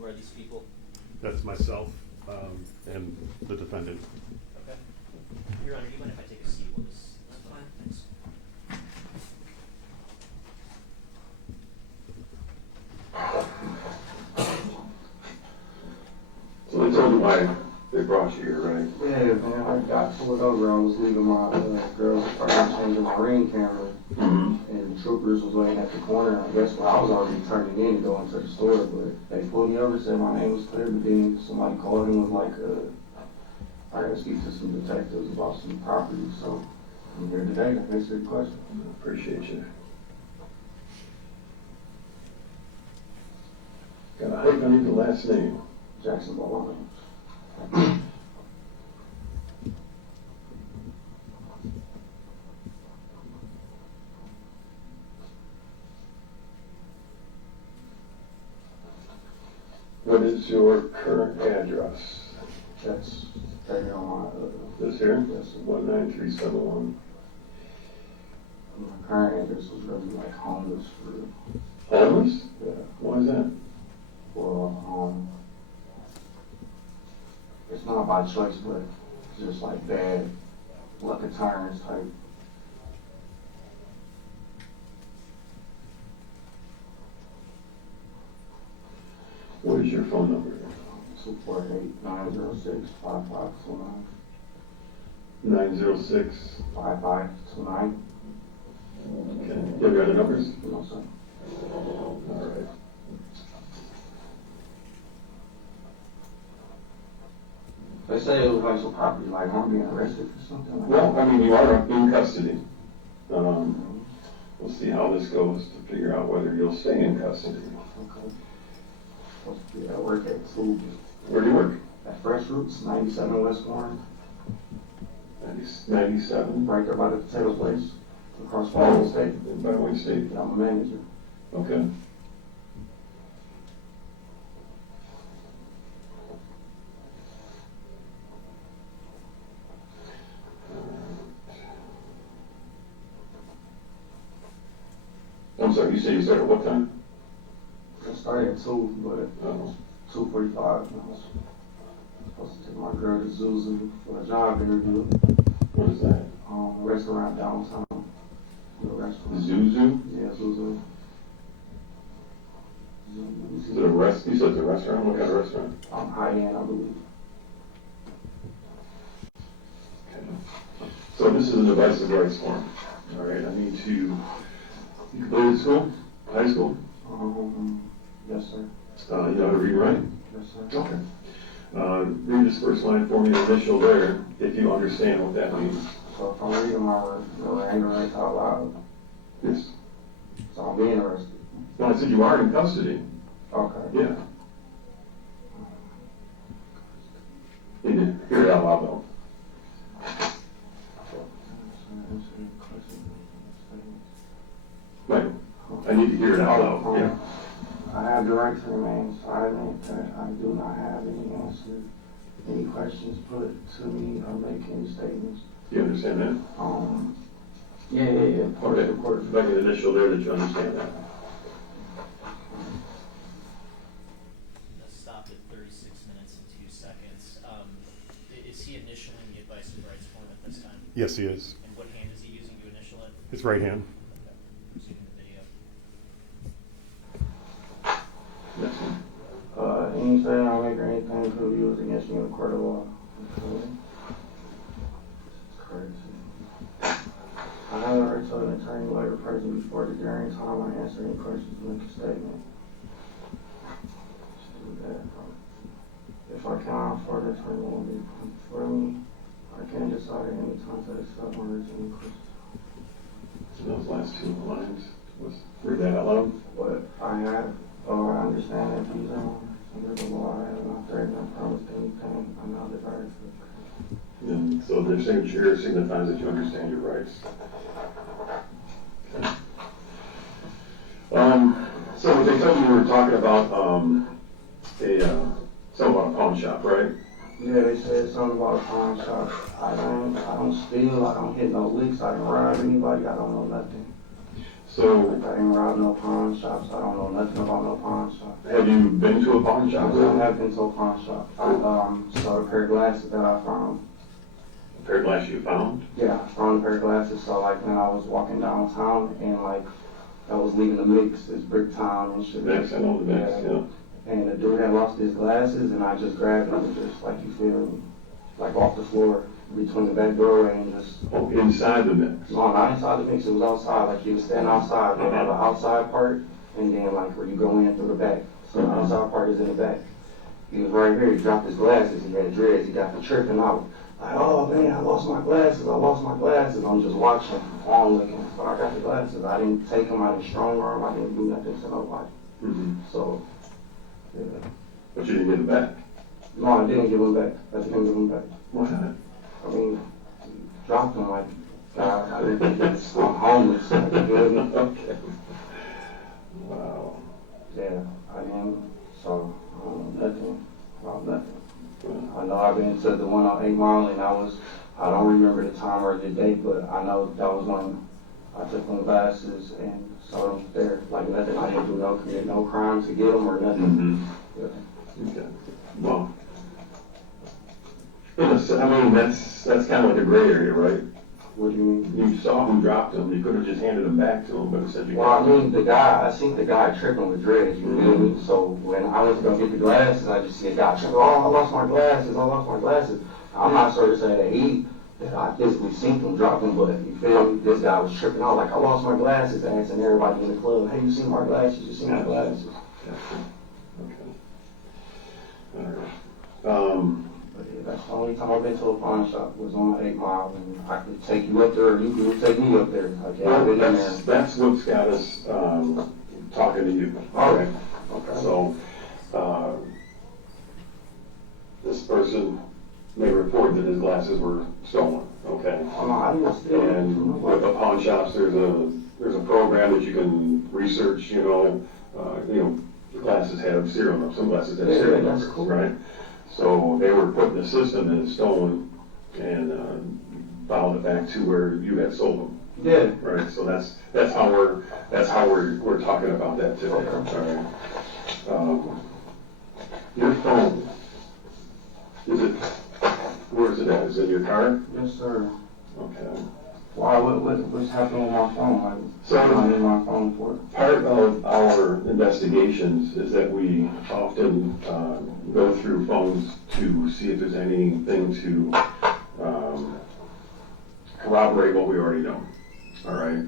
who are these people? That's myself and the defendant. Okay. Your Honor, do you mind if I take a seat? We'll just... That's fine. Thanks. So they told you why they brought you here, right? Yeah, man, I got pulled over. I was leaving my girl's apartment, changing my ring camera, and the troopers was waiting at the corner. I guess I was already turning in to go into the store, but they pulled me over, said my name was clear, but then somebody called and was like, I gotta speak to some detectives about some property, so I'm here today to answer your question. Appreciate you. Got a hype on the last name. Jackson-Bolanos. What is your current address? That's taken on This here? Yes. 19371. my current address was really like homeless for, Homeless? yeah, Why is that? well, it's not by choice, but it's just like bad luck of turns type. What is your phone number? 248-906-5529. 906. 5529. Okay. Do you have your other numbers? No, sir. All right. They say it was like some property, like I'm being arrested for something like Well, that. I mean, you are in custody. We'll see how this goes to figure out whether you'll stay in custody. Okay. Supposed to be at work at 2. Where do you work? At Fresh Roots, 97 West Warren. 97. Right there by the potato place, across from Wayne State. By Wayne State. I'm a manager. Okay. I'm sorry, you say you started at what time? I started at 2, but Oh. 2:45. I was supposed to take my girl to Zuzu for a job interview. What is that? Restaurant downtown. The restaurant. Zuzu? Yeah, Zuzu. Is it a rest? You said it's a restaurant? What kind of restaurant? High end, I believe. Okay. So this is a divisive rights form. All right, I need to, you completed school? High school? Yes, sir. You know how to read and write? Yes, sir. Okay. Read this first line for me, the initial there, if you understand what that means. So if I'm reading my anger rights out loud, Yes. so I'm being arrested. No, I said you are in custody. Okay. Yeah. You did hear it out loud though. Right. I need to hear it out loud. Yeah. I have the right to remain silent, that I do not have any answer, any questions put to me or make any statements. Do you understand that? Yeah. Okay. Like an initial there that you understand that. Stop at 36 minutes and 2 seconds. Is he initialing the advice of rights form at this time? Yes, he is. And what hand is he using to initial it? His right hand. Okay. Proceeding the video. Next one. Any statement I make or anything could be used against me in the court of law. Okay. Crazy. I have the right to an attorney later present before the jury in time I answer any questions and make a statement. Just do that. If I cannot afford an attorney will be for me, I can decide at any time to accept my original questions. So those last two lines, let's read that out loud. But I have, I understand that these are under the law. I have not threatened or promised anything. I'm not advised. And so their signature signifies that you understand your rights. Okay. So what they told me, we were talking about something about a pawn shop, right? Yeah, they said something about a pawn shop. I don't steal. I don't hit no licks. I don't rob anybody. I don't know nothing. So, I ain't robbed no pawn shops. I don't know nothing about no pawn shop. have you been to a pawn shop? I have been to a pawn shop. I saw a pair of glasses that I found. A pair of glasses you found? Yeah, I found a pair of glasses. So like when I was walking downtown and like I was leaving the mix, it's Brick Town and shit. Mix, I know the mix, yeah. And the dude had lost his glasses and I just grabbed him, just like you feel me, like off the floor between the back doorway and just. Oh, inside the mix? No, not inside the mix, it was outside, like he was standing outside, they have the outside part, and then like where you go in through the back. So the outside part is in the back. He was right here, he dropped his glasses, he had dreads, he got the tripping out. Like, oh man, I lost my glasses, I'm just watching, phone looking, but I got the glasses. I didn't take them, I didn't strong arm, I didn't do nothing to nobody. So, yeah. But you didn't get it back? No, I didn't give them back, I didn't give them back. Why not? I mean, dropped them like, God, I didn't think it's, I'm homeless, like, you feel me? Okay. Wow. Yeah, I didn't, so, nothing, about nothing. I know I've been to the one on 8 Mile and I don't remember the time or the date, but I know that was when I took them glasses and saw them there, like nothing, I didn't commit no crime to get them or nothing. Yeah. Okay. Well, I mean, that's kind of like a gray area, right? What do you mean? You saw who dropped them, you could have just handed them back to him, but instead you. Well, I mean, I seen the guy tripping with dreads, you feel me? So when I went to go get the glasses, I just see a guy tripping, oh, I lost my glasses. I'm not sure to say that I physically seen him drop them, but you feel me? This guy was tripping out like, I lost my glasses, asking everybody in the club, hey, you seen my glasses? You seen my glasses? Okay. All right. But yeah, that's the only time I've been to a pawn shop was on 8 Mile, and I could take you up there, or you could take me up there. Okay, I've been in there. That's what's got us talking to you. Okay. So, this person may report that his glasses were stolen. Okay. Oh, no, I didn't steal them. And with the pawn shops, there's a program that you can research. The glasses have serial numbers. Some glasses have serial numbers, cool. right? So they were put in the system and stolen, and found it back to where you had sold them. Yeah. Right. So that's how we're talking about that today. Okay. All right. Your phone, where is it at? Is it in your car? Yes, sir. Okay. Why? What's happening with my phone? Like, So what do I need my phone for? Part of our investigations is that we often go through phones to see if there's anything to corroborate what we already know. All right.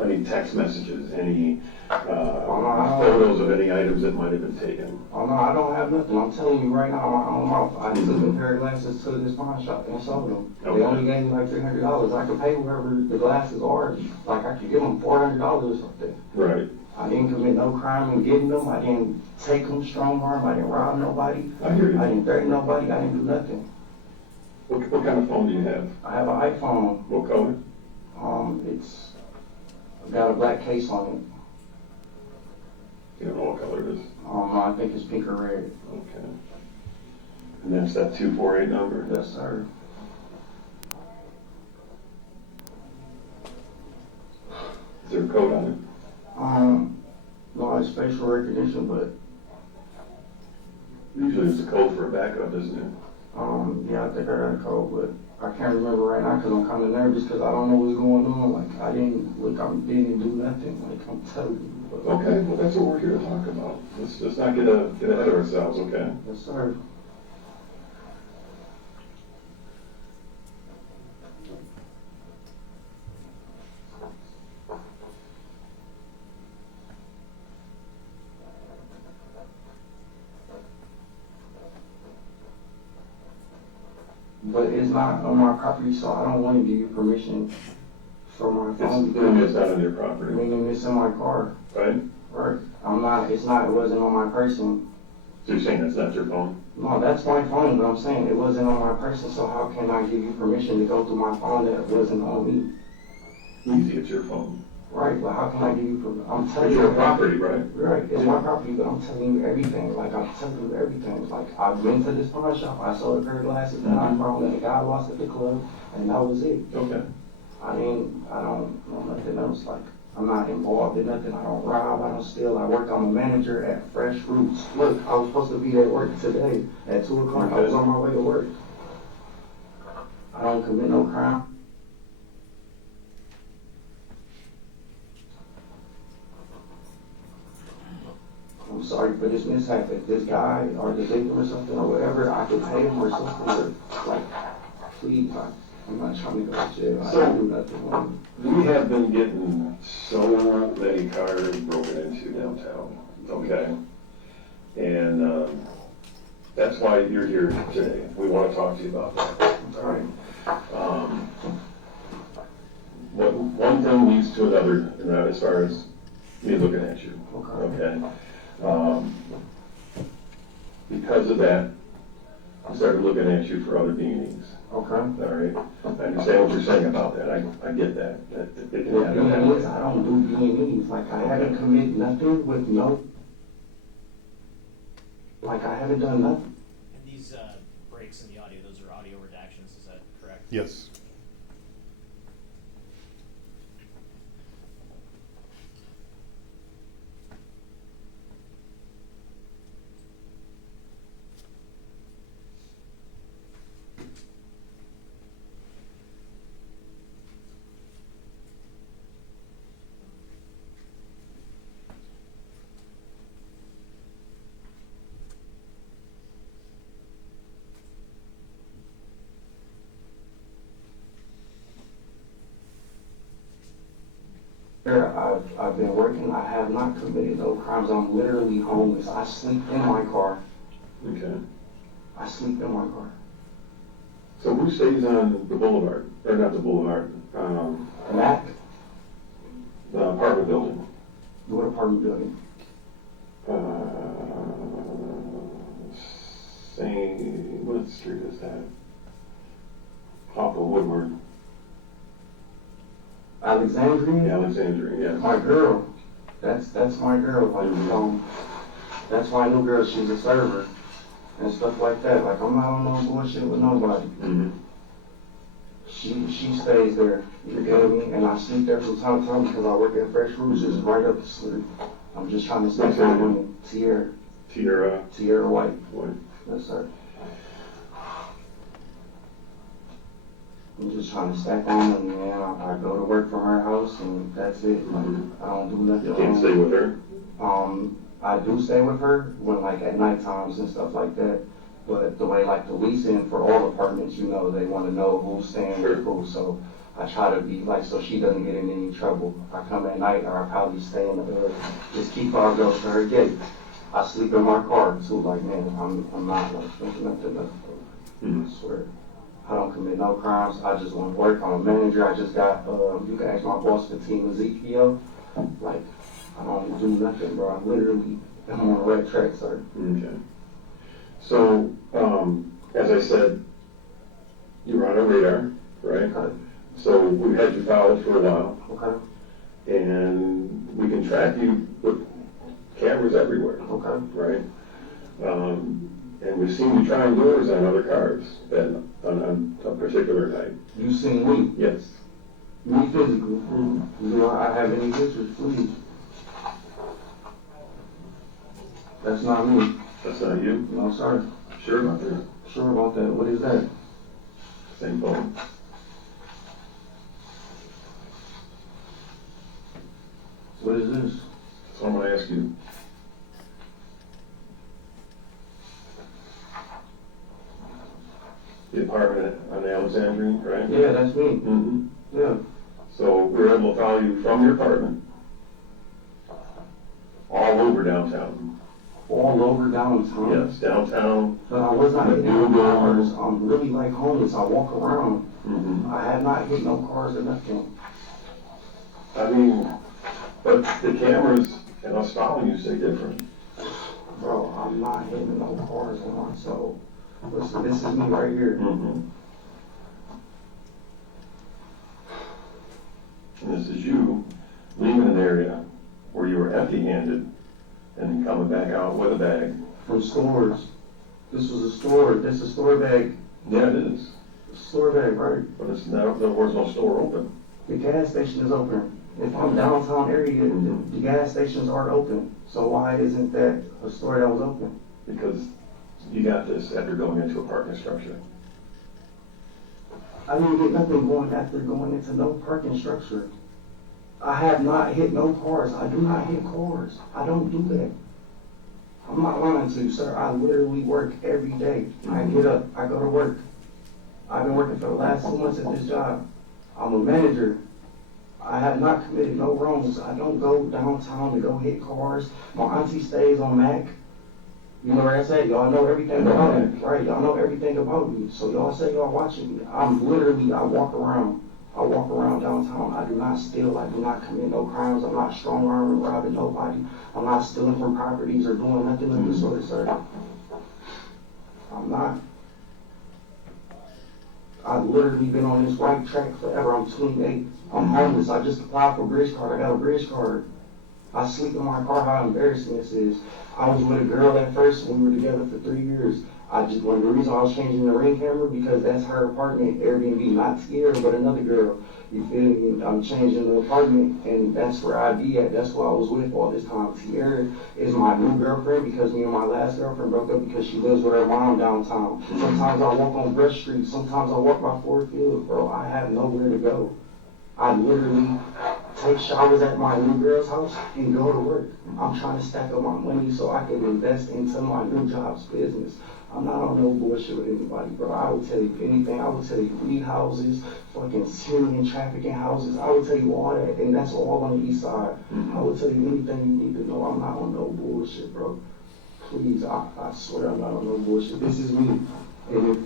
Any text messages, any photos of any items that might have been taken. Oh no, I don't have nothing. I'm telling you right now, my own mouth. I took a pair of glasses to this pawn shop and sold them. Okay. They only gave me like $300. I could pay whoever the glasses are. Like I could give them $400 or something. Right. I didn't commit no crime in getting them. I didn't take them strong arm. I didn't rob nobody. I hear you. I didn't threaten nobody. I didn't do nothing. What kind of phone do you have? I have an iPhone. What color? It's got a black case on it. You don't know what color it is. I think it's pink or red. Okay. And that's that 248 number? Yes, sir. Is there a code on it? No, it's facial recognition, but Usually there's a code for a backup, isn't it? yeah, I think I got a code, but I can't remember right now because I'm kind of nervous because I don't know what's going on. Like, I didn't do nothing. Like, I'm telling you. But, Okay, well, that's what we're here to talk about. Let's just not get ahead of ourselves, okay? yes, sir. But it's not on my property, so I don't want to give you permission for my phone. It's not on your property, Meaning it's in my car, right? right? It wasn't on my person. So you're saying that's not your phone? No, that's my phone, but I'm saying it wasn't on my person, so how can I give you permission to go through my phone that wasn't on me? Easy, it's your phone. Right, but how can I give you permission? I'm telling It's you. your property, right? Right, it's my property, but I'm telling you everything. Like, I'm telling you everything. Like, I went to this pawn shop, I saw a pair of glasses that I found that a guy lost at the club, and that was it. Okay. I don't know nothing else. Like, I'm not involved in nothing. I don't rob, I don't steal. I work, I'm a manager at Fresh Roots. Look, I was supposed to be at work today at 2 o'clock. I was on my way to work. I don't commit no crime. I'm sorry for this mishap. If this guy or the victim or something or whatever, I could pay him or something. Or, like, please, I'm not trying to go to jail. I didn't do nothing wrong. We have been getting so many cars broken into downtown, okay? And that's why you're here today. We want to talk to you about that, all right? One thing leads to another, as far as me looking at you, okay? Because of that, I started looking at you for other meanings. Okay. All right. I understand what you're saying about that. I get that. That it can happen that way. I don't do B&Es. Like, I haven't committed nothing with no. Like, I haven't done nothing. And these breaks in the audio, those are audio redactions, is that correct? Yes. I've been working. I have not committed no crimes. I'm literally homeless. I sleep in my car. Okay. I sleep in my car. So who stays on the boulevard, or not the boulevard, Mac, the apartment building? what apartment building? What street is that? Off of Woodward. Alexandria? Alexandria, yes. My girl. That's my girl. Like, that's my new girl. She's a server and stuff like that. Like, I'm not on no bullshit with nobody. Mm-hmm. She stays there. You feel me? And I sleep there from time to time because I work at Fresh Roots. It's right up the street. I'm just trying to stay Okay. my money. Tierra White. What? Yes, sir. I'm just trying to stack on money, man. I go to work from her house and that's it. Like, I don't do nothing You wrong. can't stay with her? I do stay with her when, like, at night times and stuff like that. But the way, like, the leasing for all apartments, you know, they want to know who's staying with who. So I try to be, like, so she doesn't get in any trouble. I come at night or I probably stay in the bed. Just keep our girls to her gate. I sleep in my car, too. Like, man, I'm not, like, thinking nothing else. I swear. I don't commit no crimes. I just want to work. I'm a manager. I just got, you can ask my boss, the team, Ezekiel. Like, I don't do nothing, bro. I literally am on the right track, sir. Okay. So, as I said, you were on our radar, right? Okay. So we've had you followed for a while, Okay. and we can track you with cameras everywhere, Okay. right? And we've seen you trying doors on other cars that on a particular night. You seen me? Yes. Me physically? Do I have any pictures, please? That's not me. That's not you? No, sir. Sure about that? Sure about that. What is that? Same phone. What is this? So I'm gonna ask you. The apartment on Alexandria, right? Yeah, that's me. Mm-hmm. Yeah. So we're able to follow you from your apartment all over downtown. All over downtown. Yes, downtown. But I was not hitting no cars. I'm really like homeless. I walk around. Mm-hmm. I have not hit no cars or nothing. I mean, but the cameras and us following you say different. Bro, I'm not hitting no cars on. So, listen, this is me right here. Mm-hmm. And this is you leaving an area where you were empty-handed and then coming back out with a bag. From stores. This was a store. This is a store bag. Yeah, it is. Store bag, right? But it's now, there was no store open. The gas station is open. If I'm downtown area, the gas stations are open. So why isn't that a store that was open? Because you got this after going into a parking structure. I didn't get nothing going after going into no parking structure. I have not hit no cars. I do not hit cars. I don't do that. I'm not lying to you, sir. I literally work every day. I get up, I go to work. I've been working for the last 2 months at this job. I'm a manager. I have not committed no wrongs. I don't go downtown to go hit cars. My auntie stays on Mac. You know where that's at? Y'all know everything about me, right? Y'all know everything about me. So y'all say y'all watching me. I'm literally, I walk around downtown. I do not steal. I do not commit no crimes. I'm not strong arming, robbing nobody. I'm not stealing from properties or doing nothing of the sort, sir. I'm not. I've literally been on this white track forever. I'm 28. I'm homeless. I just applied for a bridge card. I got a bridge card. I sleep in my car. How embarrassing this is. I was with a girl at first. We were together for 3 years. The reason I was changing the ring camera because that's her apartment, Airbnb, not Sierra, but another girl. You feel me? I'm changing the apartment, and that's where I be at. That's who I was with all this time. Sierra is my new girlfriend because me and my last girlfriend broke up because she lives with her mom downtown. Sometimes I walk on Brush Street. Sometimes I walk by Ford Field, bro. I have nowhere to go. I literally take showers at my new girl's house and go to work. I'm trying to stack up my money so I can invest into my new job's business. I'm not on no bullshit with anybody, bro. I would tell you anything. I would tell you weed houses, fucking Syrian trafficking houses. I would tell you all that, and that's all on the east side. I would tell you anything you need to know. I'm not on no bullshit, bro. Please, I swear I'm not on no bullshit. This is me. And if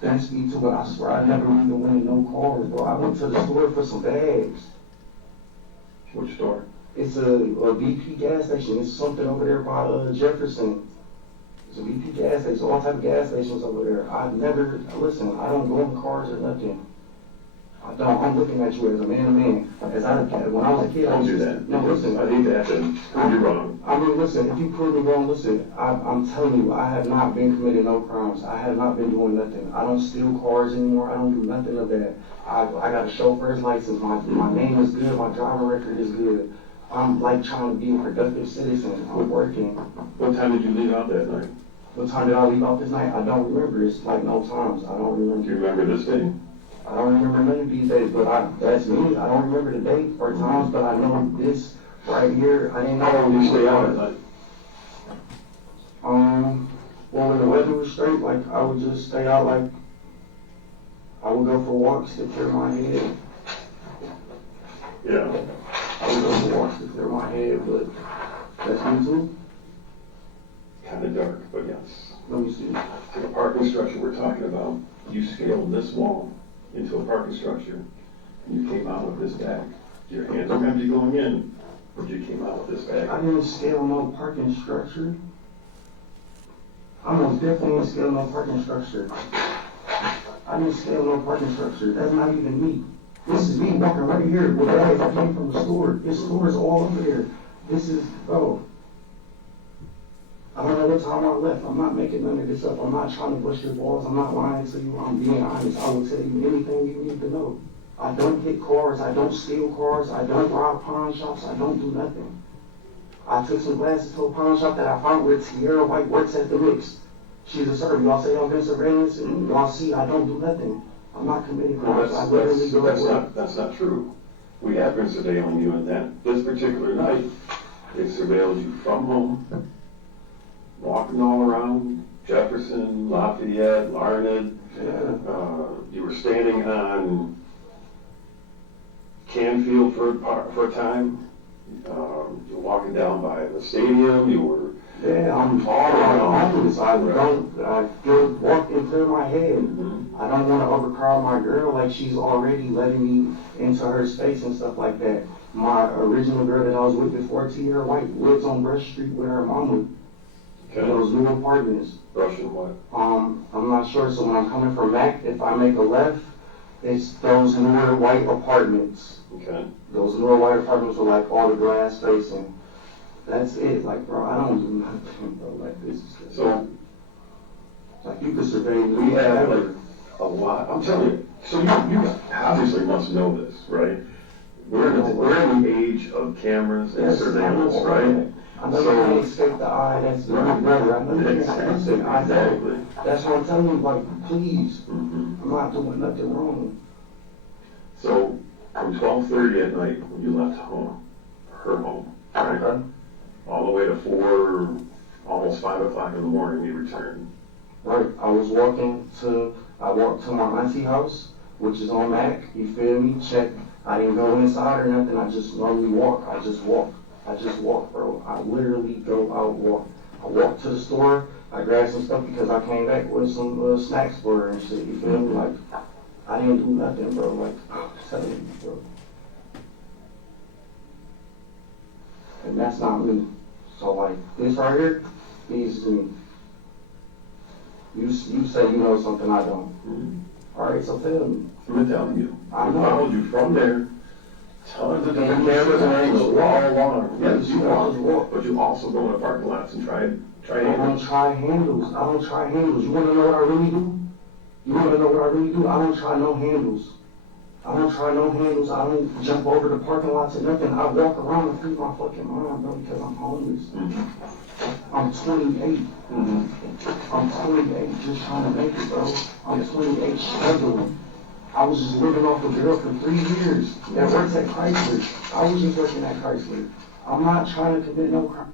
that's me too, but I swear I never need to win no cars, bro. I went to the store for some bags. Which store? It's a BP gas station. It's something over there by Jefferson. It's a BP gas station, all type of gas stations over there. I don't go in cars or nothing. I'm looking at you as a man to man. When I was a kid, Don't do that. No, listen. I think that to prove you wrong. I mean, listen, if you prove me wrong, listen, I'm telling you, I have not been committing no crimes. I have not been doing nothing. I don't steal cars anymore. I don't do nothing of that. I got a chauffeur's license. My name is good. My driving record is good. I'm like trying to be a productive citizen. I'm working. What time did you leave out that night? What time did I leave out this night? I don't remember. It's like no times. I don't remember. Do you remember this day? I don't remember none of these days, but that's me. I don't remember the date or times, but I know this right here. I didn't know. How long did you stay out at night? Well, when the weather was straight, like I would just stay out. Like I would go for walks to clear my head. Yeah. I would go for walks to clear my head, but that's me too. Kind of dark, but yes. Let me see. To the parking structure we're talking about, you scaled this wall into a parking structure, and you came out with this bag. Your hands are empty going in, but you came out with this bag. I didn't scale no parking structure. I most definitely didn't scale no parking structure. I didn't scale no parking structure. That's not even me. This is me walking right here with bags I came from the store. This store is all over there. This is, bro. I don't know what time I left. I'm not making none of this up. I'm not trying to bust your balls. I'm not lying to you. I'm being honest. I will tell you anything you need to know. I don't hit cars. I don't steal cars. I don't rob pawn shops. I don't do nothing. I took some glasses to a pawn shop that I found where Sierra White works at the mix. She's a server. Y'all say y'all been surveillance and y'all see I don't do nothing. I'm not committing crimes. I literally go to work. That's not true. We have been surveilling you in that. This particular night, they surveilled you from home, walking all around Jefferson, Lafayette, Larned. You were standing on Canfield for a time. You were walking down by the stadium. You were I'm all around homeless. I just walk and clear my head. I don't want to overcrowd my girl like she's already letting me into her space and stuff like that. My original girl that I was with before, Sierra White, lives on Brush Street with her mama. Okay. Those new apartments. Brush and what? I'm not sure. So when I'm coming from Mac, if I make a left, it's those newer white apartments. Okay. Those newer white apartments with like all the glass facing. That's it. Like, bro, I don't do nothing, bro. Like, this is just, So like, you could survey me. we have like a lot. I'm telling you, So you obviously must know this, right? We're in the age of cameras and surveillance, right? I know you can't escape the eye, that's the brother, I know you can't escape the eye. Exactly. That's what I'm telling you, like, please, Mhm. I'm not doing nothing wrong. So from 12:30 at night, when you left her home, right? Okay. All the way to 4, almost 5 o'clock in the morning, you returned. Right, I walked to my auntie house, which is on Mac, you feel me, check. I didn't go inside or nothing, I just normally walk, I just walk, bro. I literally go out, walk. I walked to the store, I grabbed some stuff because I came back with some snacks for her and shit, you feel me, like, I didn't do nothing, bro, like, I'm telling you, bro. And that's not me. So, like, this right here, this is me. You say you know something I don't. Mm-hmm. All right, so tell me. I'm telling you. I I know. followed you from there. Tons of different And you cameras and should angles all along. Yes, you always walk. walk. But you also go in the parking lots and try I don't handles. try handles. I don't try handles. You want to know what I really do? You want to know what I really do? I don't try no handles. I don't try no handles. I don't jump over the parking lots or nothing. I walk around and free my fucking mind, bro, because I'm homeless. Mm-hmm. I'm 28. Mm-hmm. I'm 28, just trying to make it, bro. I'm 28, struggling. I was just living off a girl for 3 years that works at Chrysler. I was just working at Chrysler. I'm not trying to commit no crime.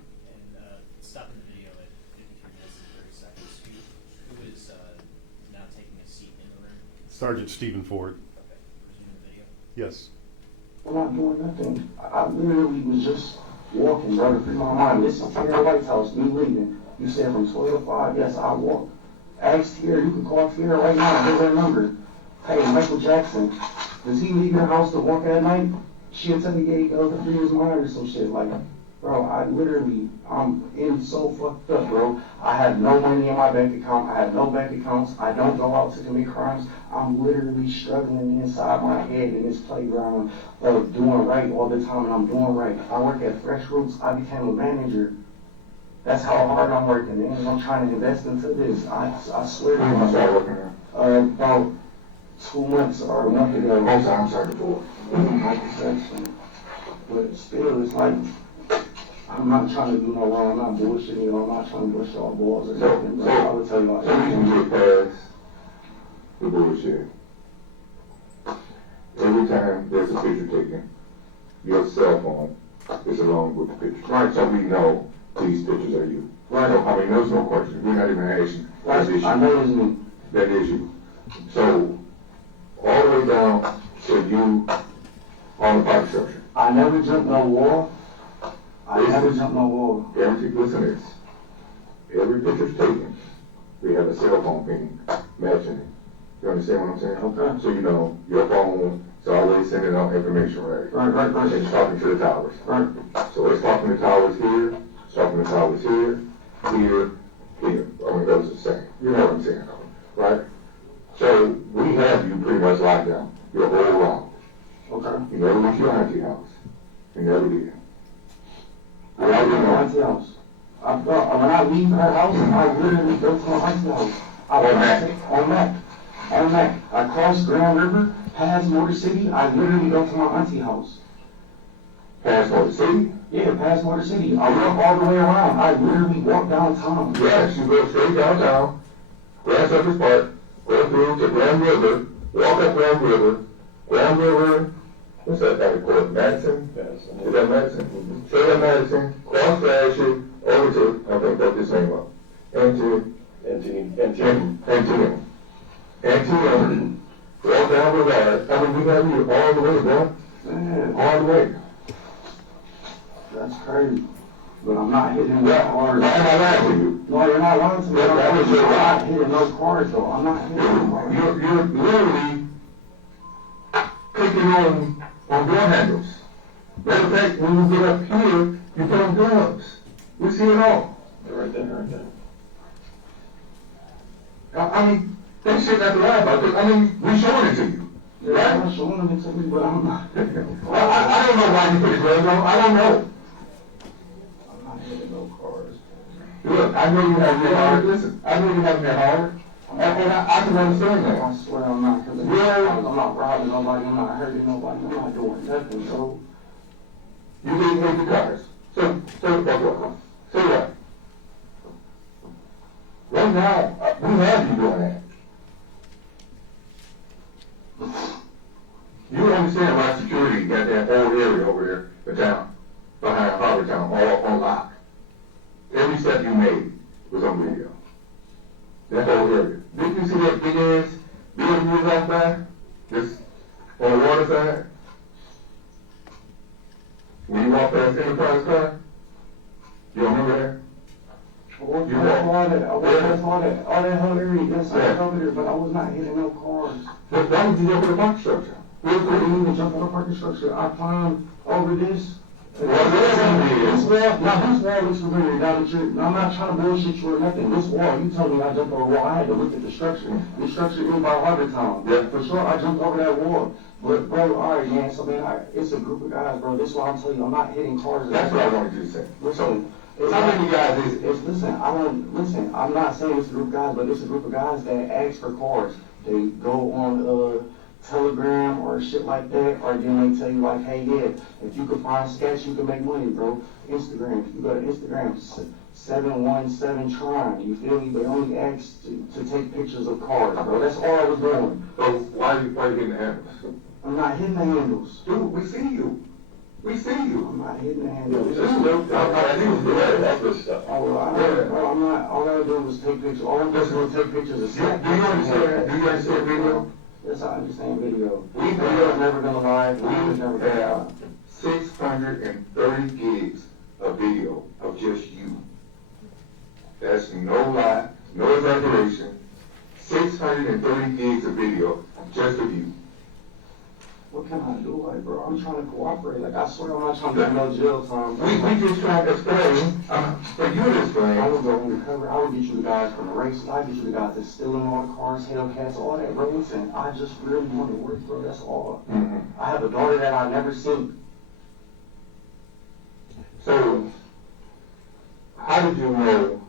And stopping the video at 53 minutes and 30 seconds. Who is now taking a seat in the room? Sergeant Stephen Ford. Okay, resume the video. Yes. I'm not doing nothing. I literally was just walking, bro, to free my mind. This is Tierra White's house, me leaving. You said from 12 to 5, yes, I walk. Ask Tierra, you can call Tierra right now, here's her number. Hey, Michael Jackson, does he leave your house to walk at night? She'll tell me, yeah, he goes to free his mind or some shit. Like, bro, I'm in so fucked up, bro. I have no money in my bank account. I have no bank accounts. I don't go out to commit crimes. I'm literally struggling inside my head in this playground of doing right all the time, and I'm doing right. I work at Fresh Roots. I became a manager. That's how hard I'm working, man. I'm trying to invest into this. I swear to When you start working there? about 2 months or a month ago. Most times started for. Michael Jackson. But still, it's like, I'm not trying to do no wrong. I'm not bullshitting you. I'm not trying to bush y'all balls or something. But I would tell you like, So we can get past the bullshit. Every time there's a picture taken, your cell phone is along with the picture. Right. So we know these pictures are you. Right. So, I mean, there's no question. We're not even asking. That is I you. know it's me. That is you. So, all the way down to you on the park structure. I never jumped no wall. I never jumped no wall. Listen to this. Every picture's taken. We have a cell phone ping matching it. You understand what I'm saying? Okay. So you know your phone is always sending out information, right? Right. It's talking to the towers. Right. So it's talking to towers here, it's talking to towers here. I mean, those are the same. You know what I'm saying, right? So we have you pretty much locked down. Your whole route. Okay. You never went to your auntie house. You never did. I go to my auntie house. When I leave her house, I literally go to my auntie house. On Mac. I cross Grand River, past Motor City. I literally go to my auntie house. Past Motor City? Yeah, past Motor City. I walk all the way around. I literally walk downtown. Yes, you go straight downtown, Grand Central Park, go through to Grand River, walk up Grand River, what's that guy called, Madison? Is that Madison? Straight up Madison, cross Fashion, over to, I think that's his name up, Antietam, walk down Brevard, I mean, we got you all the way, bro, Man, all the way. that's crazy. But I'm not hitting that hard. Why am I lying to you? No, you're not lying to me. That was your I'm lie. not hitting those cars though. I'm not hitting those cars. You're literally clicking on door handles. Matter of fact, when you get up here, you put on doors. We see it all. They're right there. I mean, that shit not to lie about. I mean, we showing it to you. Yeah, I'm not showing them to me, but I'm not. I don't know why you put the gloves on. I don't know. I'm not hitting no cars. Look, I know you have your heart. Listen, I know you have your heart. And I can understand I that. swear I'm not, cause I'm not robbing nobody, I'm not hurting nobody, I'm not doing nothing, bro. You didn't hit the cars. So what? Right now, we have you doing that. You understand why security got that whole area over there, the town, behind Harbor Town, all on lock. Every step you made was on video. That whole area. Didn't you see that big ass building you was off by? Just on the water side? When you walk past Enterprise car? You don't remember that? I walked past all that whole area, yes, I was over there, but I was not hitting no cars. But why would you go for the parking structure? I didn't even jump on the parking structure, I climbed over this. Well, this wall looks familiar down the street. I'm not trying to bullshit you or nothing. This wall, you told me I jumped over the wall. I had to look at the structure. The structure is by Harbor Town. Yeah. For sure, I jumped over that wall. But, bro, all right, man. So, man, it's a group of guys, bro. This is why I'm telling you, I'm not hitting cars. That's what I wanted you to say. Listen. How many guys is it? Listen, I'm not saying it's a group of guys, but it's a group of guys that ask for cars. They go on, Telegram or shit like that, or then they tell you like, hey, yeah, if you can find sketch, you can make money, bro. Instagram, if you go to Instagram, 717 Trine, you feel me? They only ask to take pictures of cars, bro. That's all I was doing. So why you hitting the handles? I'm not hitting the handles. Dude, we see you. We see you. I'm not hitting the handles. That's good stuff. Oh, well, I'm not, all I do was take pictures. All I'm just doing is take pictures of Do you understand video? Yes, I understand video. We Video is never gonna lie. Video is never We gonna have lie. 630 gigs of video of just you. That's no lie, no exaggeration. 630 gigs of video just of you. What can I do, like, bro? I'm trying to cooperate. Like, I swear I'm not trying to get no jail time. We just trying to explain, for you to I explain. would go undercover. I would get you the guys from the races. I'd get you the guys that's stealing all the cars, Hellcats, all that, bro. Listen, I just really want to work, bro. That's all. Mhm. I have a daughter that I've never seen. So, how did you know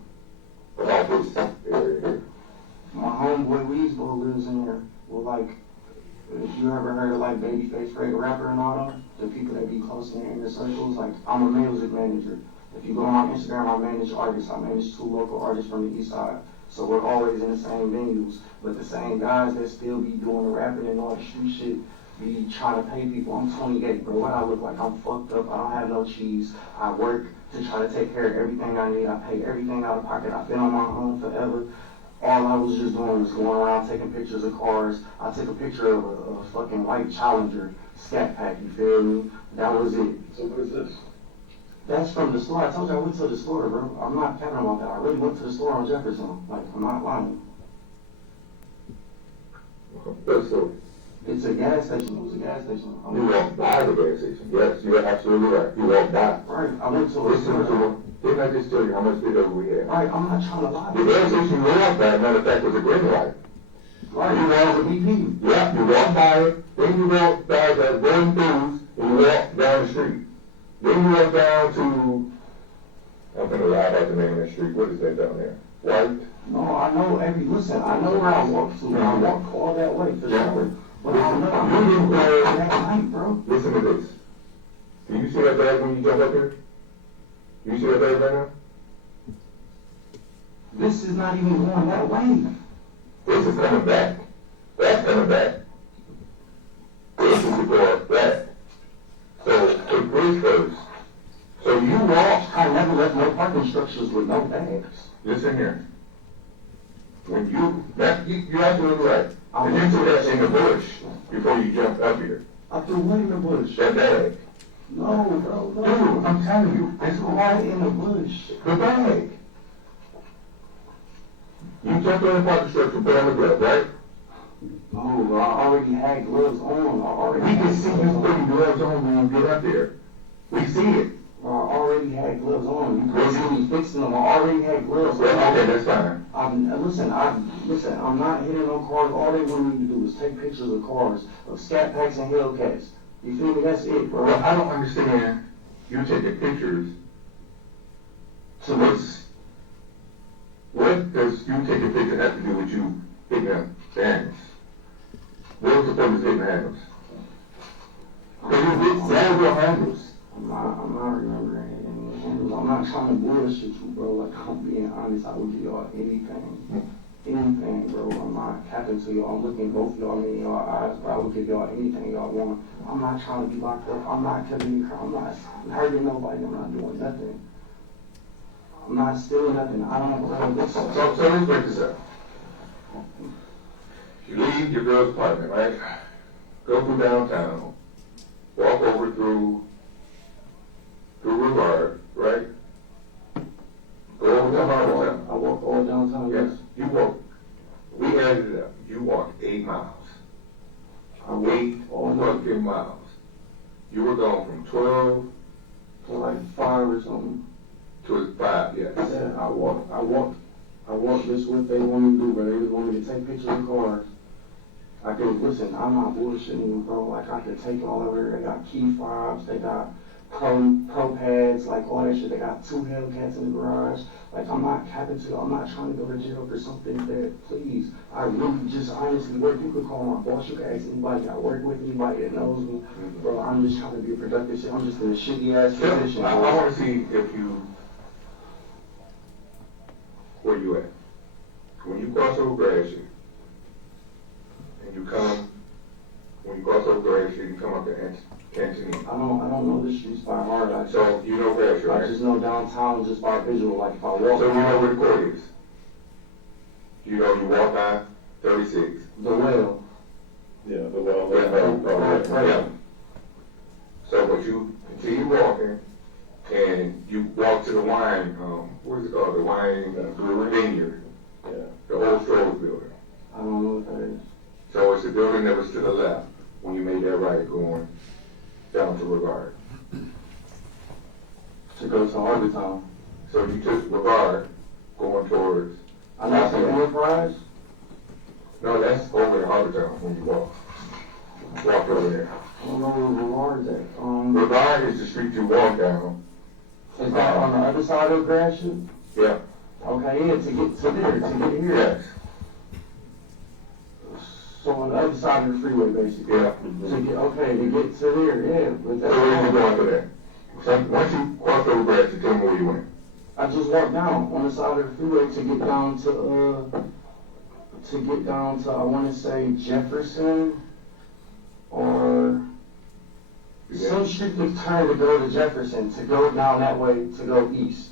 about this area here? My homeboy Weezbo lives in there. Well, like, if you ever heard of like Babyface, Fred Rapper and all them, the people that be close in their inner circles, like I'm a music manager. If you go on my Instagram, I manage artists. I manage 2 local artists from the east side. So we're always in the same venues. But the same guys that still be doing the rapping and all the street shit be trying to pay people. I'm 28, bro. What I look like? I'm fucked up. I don't have no cheese. I work to try to take care of everything I need. I pay everything out of pocket. I've been on my own forever. All I was just doing was going around taking pictures of cars. I took a picture of a fucking white Challenger Scat Pack, you feel me? That was it. So what is this? That's from the store. I told you I went to the store, bro. I'm not capping about that. I really went to the store on Jefferson. Like, I'm not lying. So, It's a gas station. It was a gas station. you walked by the gas station. Yes, you're absolutely right. You walked by. Right. I went to a Listen to store. him. Didn't I just tell you how much video we have? Right. I'm not trying to lie. The gas station you walked by, matter of fact, was a green light. Right. You know, the BP. Yeah, you walk by it, then you walk by the Golden Foods, and you walk down the street. Then you walk down to, I'm gonna lie about the name of that street, what is that down there? White? No, I know listen, I know where I walked to. I walked all that way for sure. But I don't know. I'm You didn't going go, that night, bro. listen to this. Do you see that bag when you jump up here? You see that bag right now? This is not even going that way. This is coming back. That's coming back. This is going back. So, it goes first. So you walk, I never left no parking structures with no bags. listen here. When you're absolutely right. And you threw that in the bush before you jumped up here. I threw what in the bush? That bag. No, bro, Dude, no. I'm telling you, it's Why in the bush? the bag. You jumped on the parking structure, put on the glove, right? No, bro, I already had gloves on. We can see you putting gloves on when you get up there. We see it. Bro, I already had gloves on. You couldn't see me fixing them. I already had gloves on. Well, okay, that's fine. Listen, I'm not hitting no cars. All they want me to do is take pictures of cars, of Scat Packs and Hellcats. You feel me? That's it, bro. Well, I don't understand you taking pictures. So what does you taking pictures have to do with you hitting the handles? What was the purpose of hitting the handles? Because you hit several handles. I'm not remembering it. And I'm not trying to bullshit you, bro. Like, I'm being honest. I would give y'all anything. Anything, bro. I'm not capping to y'all. I'm looking both of y'all in y'all eyes, bro. I would give y'all anything y'all want. I'm not trying to be locked up. I'm not committing crime. I'm not hurting nobody. I'm not doing nothing. I'm not stealing nothing. I don't know this. So let's break this up. You leave your girl's apartment, right? Go through downtown, walk over through Rivard, right? Go over to Harlem. I walk all downtown. Yes, you walk. We added it up. You walked 8 miles. I walk 8 all night fucking miles. You were gone from 12 to like 5 or something. to 5, yes. Yeah, I walk just what they want me to do, bro. They just want me to take pictures of cars. I could, listen, I'm not bullshitting you, bro. Like, I could take all over. They got key fobs, they got pro pads, like all that shit. They got 2 Hellcats in the garage. Like, I'm not capping to you. I'm not trying to go to jail for something that, please. I really just honestly work. You could call my boss. You could ask anybody I work with, anybody that knows me. Bro, I'm just trying to be a productive shit. I'm just in a shitty ass position. I want to see if you, where you at? When you cross over Gratiot, and you come, when you cross over Gratiot, you come up to Cantonese. I don't know the streets by heart. So you know Gratiot, right? I just know downtown just by visual. Like, if I walk So you know where the court is. You know you walk by 36. the well. Yeah, the well, Yeah. So, but you continue walking, and you walk to the wine, what is it called? The wine vineyard, yeah. the old Stroh's building. I don't know what that is. So it's the building that was to the left when you made that right going down to Regard. To go to Harbortown. So you took Regard going towards. I know some Enterprise. No, that's over at Harbortown when you walk. Walk over there. I don't know where Reward's at. Regard is the street you walk down. Is that on the other side of Gratiot? Yeah. Okay, yeah, to get to there, to get here. Yes. So on the other side of the freeway, basically. Yeah. To get to there, yeah. But So where you going for that? So once you cross over Gratiot, tell me where you went. I just walked down on the side of the freeway to get down to I want to say Jefferson or some street to turn to go to Jefferson, to go down that way, to go east.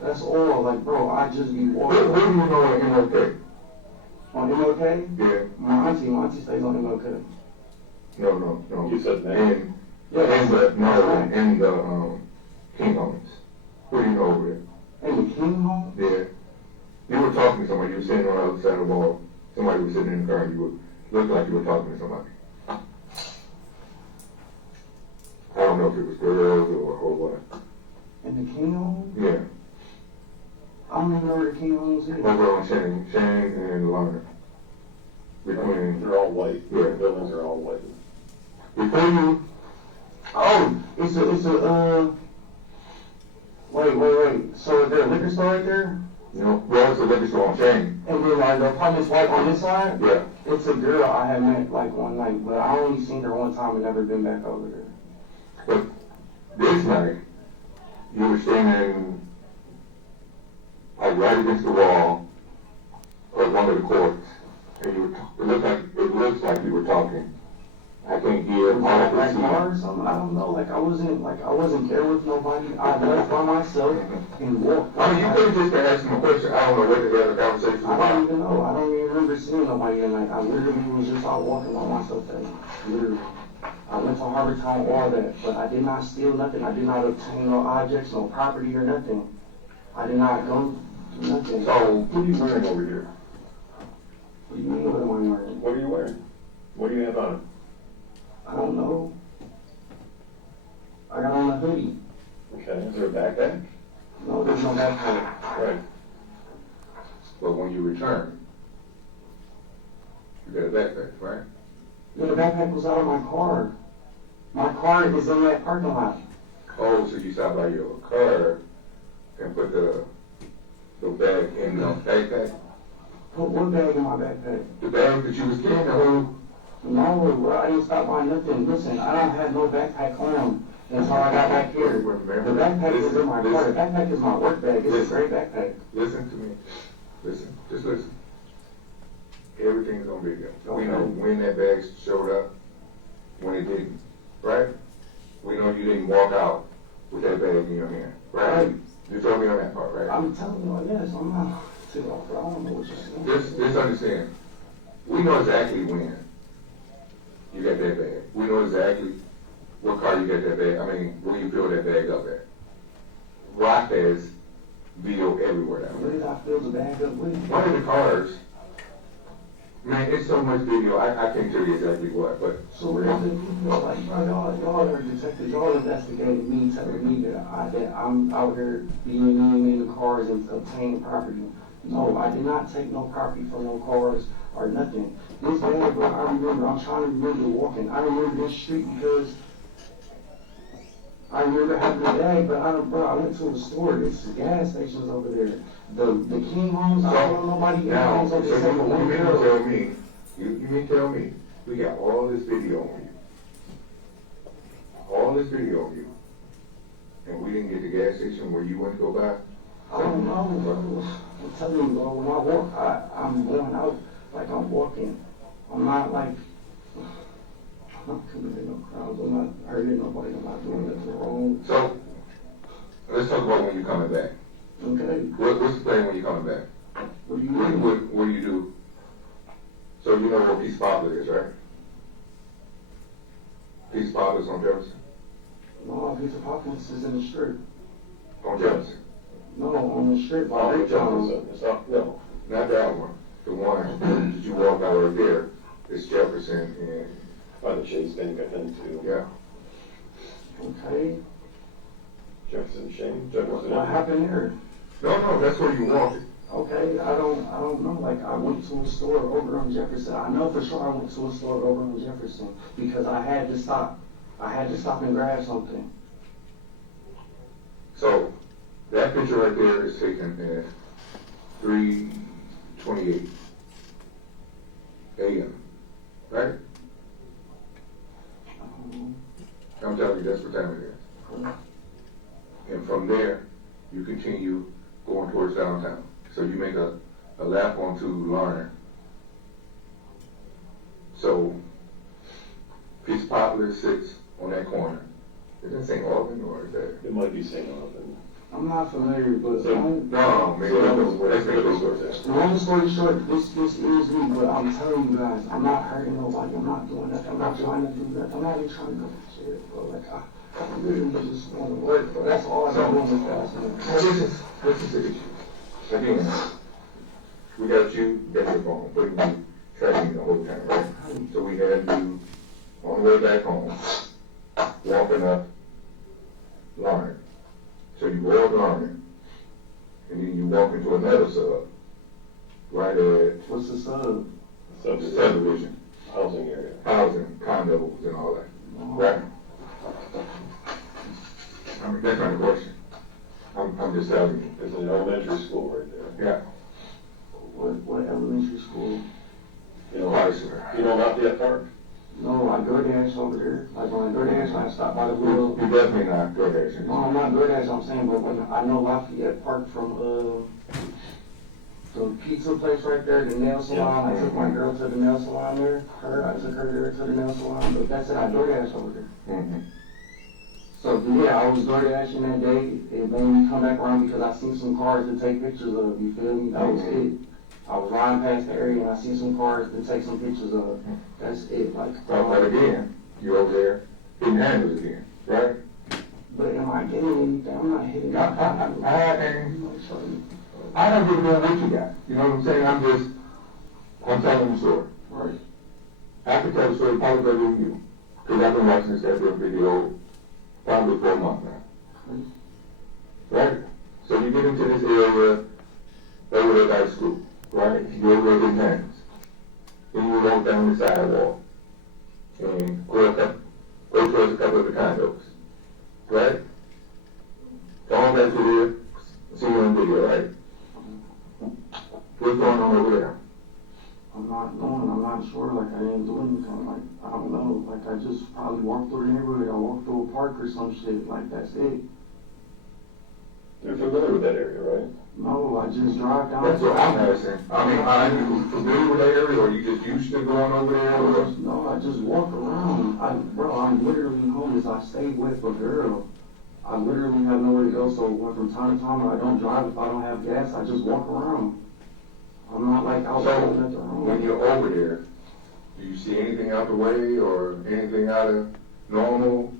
That's all, like, bro, I just be walking. Where do you know MLK? On MLK? Yeah. My auntie stays on MLK. No. You said name? In Yeah. the King Homes. Who do you know over there? In the King home? Yeah. You were talking to somebody, you were sitting on the other side of the wall. Somebody was sitting in the car and you looked like you were talking to somebody. I don't know if it was girls or what. In the King home? Yeah. I don't even know where the King homes is. Over on Shane and Lerner. Between, They're all white. Yeah. The buildings are all white. before you, Oh, it's a wait. So is there a liquor store right there? well, it's a liquor store on Shane. And then like the apartment's right on this side? Yeah. It's a girl I had met like one night, but I only seen her one time and never been back over there. But this night, you were standing like right against the wall of one of the courts, and you were, it looks like you were talking. I can't hear. Was that like car or something? I don't know. Like I wasn't there with nobody. I left by myself and walked. I mean, you could have just been asking a question. I don't know what the other conversation was I don't about. even know. I don't even remember seeing nobody that night. I literally was just out walking by myself that night. Literally. I went to Harbortown, all that, but I did not steal nothing. I did not obtain no objects, no property or nothing. I did not go do nothing. So, what are you wearing over here? What do you mean, what am I wearing? What are you wearing? What do you have on? I don't know. I got on a hoodie. Okay, is there a backpack? No, there's no backpack. Right. But when you return, you got a backpack, right? Yeah, the backpack was out of my car. My car is in that parking lot. Oh, so you stopped by your car and put the bag in the backpack? Put what bag in my backpack? The bag that you was carrying, the whole, No, bro, I didn't stop buying nothing. Listen, I don't have no backpack on until I got back here. The backpack is in my car. The backpack is my work bag. It's a great backpack. listen to me. Listen, just listen. Everything's on video. We know when that bag showed up, when it didn't, right? We know you didn't walk out with that bag in your hand, right? You told me on that part, right? I'm telling you, yes, I'm not. I don't know what you're saying. Just understand. We know exactly when you got that bag. We know exactly what car you got that bag. I mean, where you fill that bag up at. Rock has video everywhere down Where there. did I fill the bag up with? One of the cars, man, it's so much video. I can't tell you exactly what, but So where is it? Like, bro, y'all are detectives. Y'all investigated me, telling me that I'm out here being in the cars and obtaining property. No, I did not take no property from no cars or nothing. This bag, bro, I remember. I'm trying to remember walking. I remember this street because I remember having the bag, but I went to a store. There's gas stations over there. The King homes, I don't know nobody now, else so over you there. mean to tell me, you mean to tell me, we got all this video on you. All this video on you. And we didn't get the gas station where you went to go buy? I don't know, bro. I'm telling you, bro, when I walk, I'm going out like I'm walking. I'm not like, I'm not committing no crimes. I'm not hurting nobody. I'm not doing nothing wrong. So, let's talk about when you're coming back. Okay? What's the plan when you're coming back? What do you mean? What do you do? So you know where Peace Poplar is, right? Peace Poplar's on Jefferson? No, Pizza Pockets is in the strip. On Jefferson? No, on the strip by Rick Jones. No. Not that one. The one that you walk out right there is Jefferson and, By the Chase Bank, I think, too. yeah. Okay? Jefferson Shane, Jefferson. What happened there? No, that's where you walk it. Okay, I don't know. Like, I went to a store over on Jefferson. I know for sure I went to a store over on Jefferson because I had to stop. I had to stop and grab something. So, that picture right there is taken at 3:28 a.m., right? I'm telling you, that's what time it is. And from there, you continue going towards downtown. So you make a lap onto Larner. So, Peace Poplar sits on that corner. Is that St. Albans or is that? It might be St. Albans. I'm not familiar, but No, maybe let's make a story. long story short, this is me, but I'm telling you guys, I'm not hurting nobody. I'm not doing nothing. I'm not trying to do nothing. I'm not even trying to go to jail, bro. Like, I literally just want to work, bro. That's all I know with this guys. Well, this is the issue. Again, we got you, got your phone, putting you tracking the whole time, right? So we had you on the way back home, walking up Larner. So you go up Larner, and then you walk into another sub, right at What's the sub? subdivision, Housing area. housing, condos, and all that, right? I mean, that's not a question. I'm just telling you. There's an elementary school right there. Yeah. What elementary school? You know, Chrysler. you know Lafayette Park? No, I DoorDash over there. Like when I DoorDash, I stop by the wheel. You definitely not DoorDash. No, I'm not DoorDash, I'm saying, but when I know Lafayette Park from, the pizza place right there, the nail salon. I took my girl to the nail salon there. I took her there to the nail salon, but that's it, I DoorDash over there. Mm-hmm. So yeah, I was door dashing that day. It made me come back around because I seen some cars to take pictures of. You feel me? That was it. I was riding past the area and I seen some cars to take some pictures of. That's it. Like. But again, you're over there hitting handles again, right? But am I getting anything? I'm not hitting. I don't give a damn what you got. You know what I'm saying? I'm telling the story. Right. I can tell the story probably better than you, because I've been watching this goddamn video probably for a month now. Right? So you get into this area over there by the school, right? You over there getting hands. Then you walk down the sidewalk and go towards a couple of the condos. Right? Going back to there, see you on video, right? What's going on over there? I'm not sure, like, I didn't do anything, like, I don't know, like, I just probably walked through the neighborhood, I walked through a park or some shit, like, that's it. You're familiar with that area, right? No, I just drive down. That's what I'm asking. I mean, are you familiar with that area, or you just used to going over there, or? No, I just walk around. I'm literally homeless. I stay with a girl. I literally have nowhere to go, so from time to time, when I don't drive, if I don't have gas, I just walk around. I'm not like out there So, nothing wrong. when you're over there, do you see anything out the way, or anything out of normal?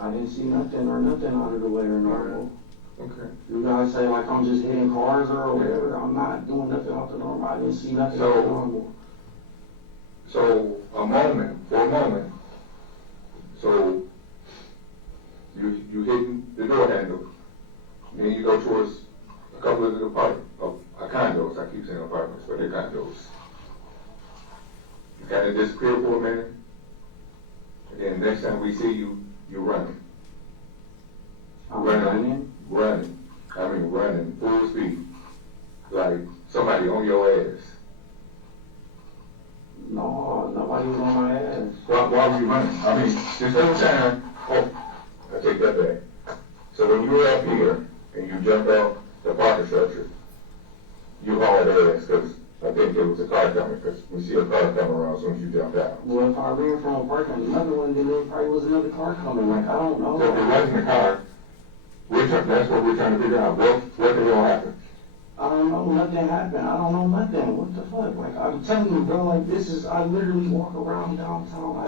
I didn't see nothing out of the way or normal. Okay. You guys say like I'm just hitting cars or whatever. I'm not doing nothing out the normal. I didn't see nothing out the normal. So, for a moment, so you hitting the door handle, then you go towards a couple of the condos. I keep saying apartments, but they're condos. You kind of disappear for a minute, and then next time we see you, you're running. I'm running. Running full speed, like somebody on your ass. No, nobody was on my ass. Why were you running? I mean, this whole time, I take that back. So when you were up here and you jumped out the parking structure, you hauled ass because I think there was a car coming, because we see a car coming around as soon as you jumped out. Well, if I ran from a parking, another one, then there probably was another car coming. Like, I don't know. So if it wasn't a car, that's what we're trying to figure out. What the hell happened? I don't know, nothing happened. I don't know nothing. What the fuck? Like, I'm telling you, bro, like, I literally walk around downtown.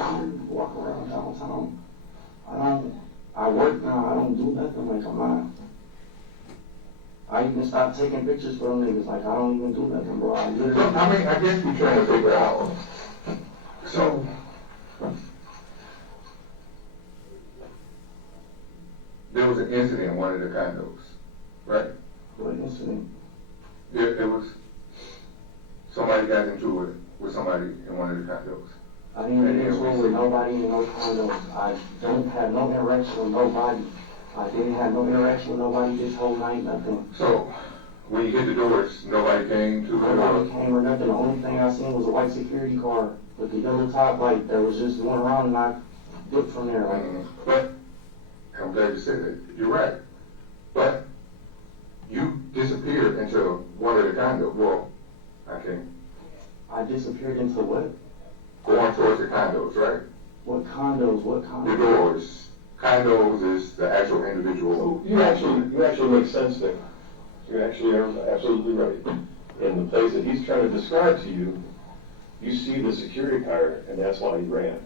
I work now. I don't do nothing. Like, I'm not. I even stopped taking pictures for them niggas. Like, I don't even do nothing, bro. I literally. So, I mean, I guess we're trying to figure out. So, there was an incident in one of the condos, right? What incident? It was, somebody got into it with somebody in one of the condos. I didn't get into it with nobody in no condos. I don't have no interaction with nobody. I didn't have no interaction with nobody this whole night, nothing. So, when you hit the doors, nobody came to the door? Nobody came or nothing. The only thing I seen was a white security car with the yellow top light that was just going around, and I dipped from there. Like, But, I'm glad you said that. You're right. But, you disappeared into one of the condos. Well, I disappeared into what? going towards the condos, right? What condos? What The condos? doors. Condos is the actual individual. You actually make sense there. You actually are absolutely right. In the place that he's trying to describe to you, you see the security car, and that's why he ran.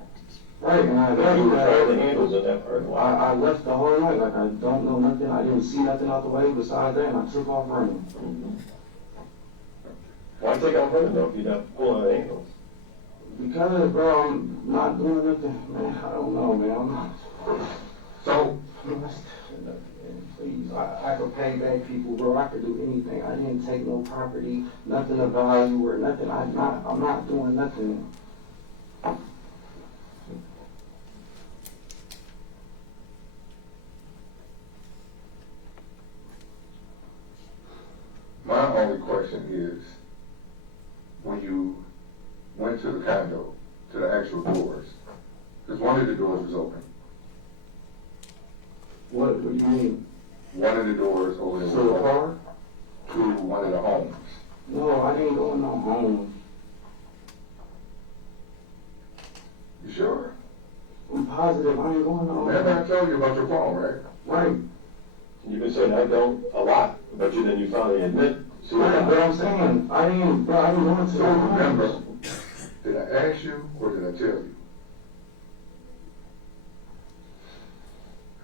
Right, and I But you were trying the left. handles in that part of the line. I left the whole night. Like, I don't know nothing. I didn't see nothing out the way besides that, and I took off running. Why take off running though if you're not pulling the handles? Because, bro, I'm not doing nothing, man. I don't know, man. I'm not. So, Please, I could pay back people, bro. I could do anything. I didn't take no property, nothing of value or nothing. I'm not doing nothing. my only question is, when you went to the condo, to the actual doors, because one of the doors was open. What do you mean? One of the doors over there To was the open car? to one of the homes. No, I didn't go in no home. You sure? I'm positive I ain't going no Remember home. I told you about your phone, right? Right. You've been saying I don't a lot, but then you finally admit to Right, but it. I'm saying, I didn't go into So no home. remember, did I ask you or did I tell you?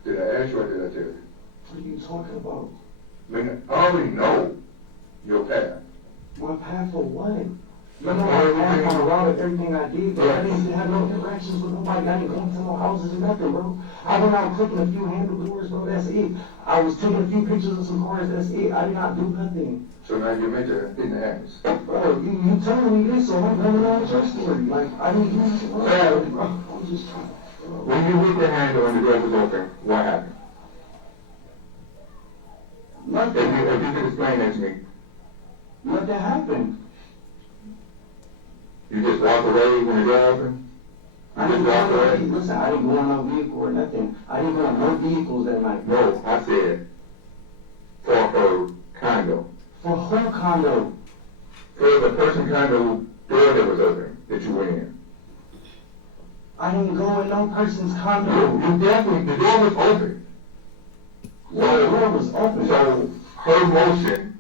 Did I ask you or did I tell you? What are you talking about? I mean, I already know your path. My path for what? You know, I ran on around with everything I did, but I didn't have no interactions with nobody. I didn't go into no houses or nothing, bro. I went out clicking a few handle doors, bro. That's it. I was taking a few pictures of some cars. That's it. I did not do nothing. So now you're meant to in the hands. Bro, you telling me this, so I'm coming on your story. Like, I didn't do nothing wrong, bro. I'm just trying to. When you hit the handle and the door was open, what happened? Nothing. If you could explain that to me. Nothing happened. You just walk away when the door open? I You didn't just walk go away? in, listen, I didn't go in no vehicle or nothing. I didn't go in no vehicles that night. No, I said for her condo. For who condo? For the person condo door that was open that you went in. I didn't go in no person's No, condo. you definitely, the door was open. The door was open. So her motion,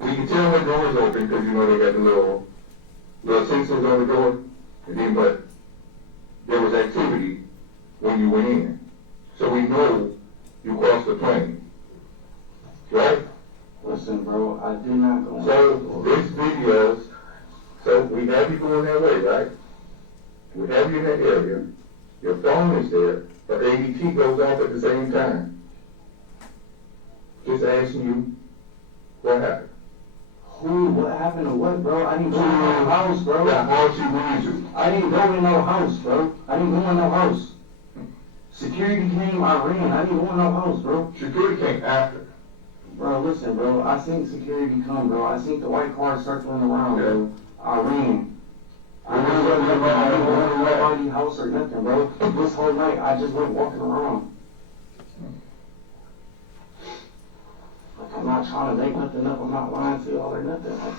we can tell her door is open because you know they got the little sensors on the door. And then, but there was activity when you went in. So we know you crossed the plane. Right? Listen, bro, I did not go in. So this video, so we have you going that way, right? We have you in that area. Your phone is there, but ADT goes off at the same time. Just asking you, what happened? Who? What happened to what, bro? I didn't go in no house, bro. The house you went into. I didn't go in no house, bro. I didn't go in no house. Security came, I ran. I didn't go in no house, bro. Security came after. Bro, listen, bro. I seen security come, bro. I seen the white car circling around, bro. I ran. I didn't go in nobody's house or nothing, bro. This whole night, I just went walking around. Like, I'm not trying to make nothing up. I'm not lying to y'all or nothing. Like,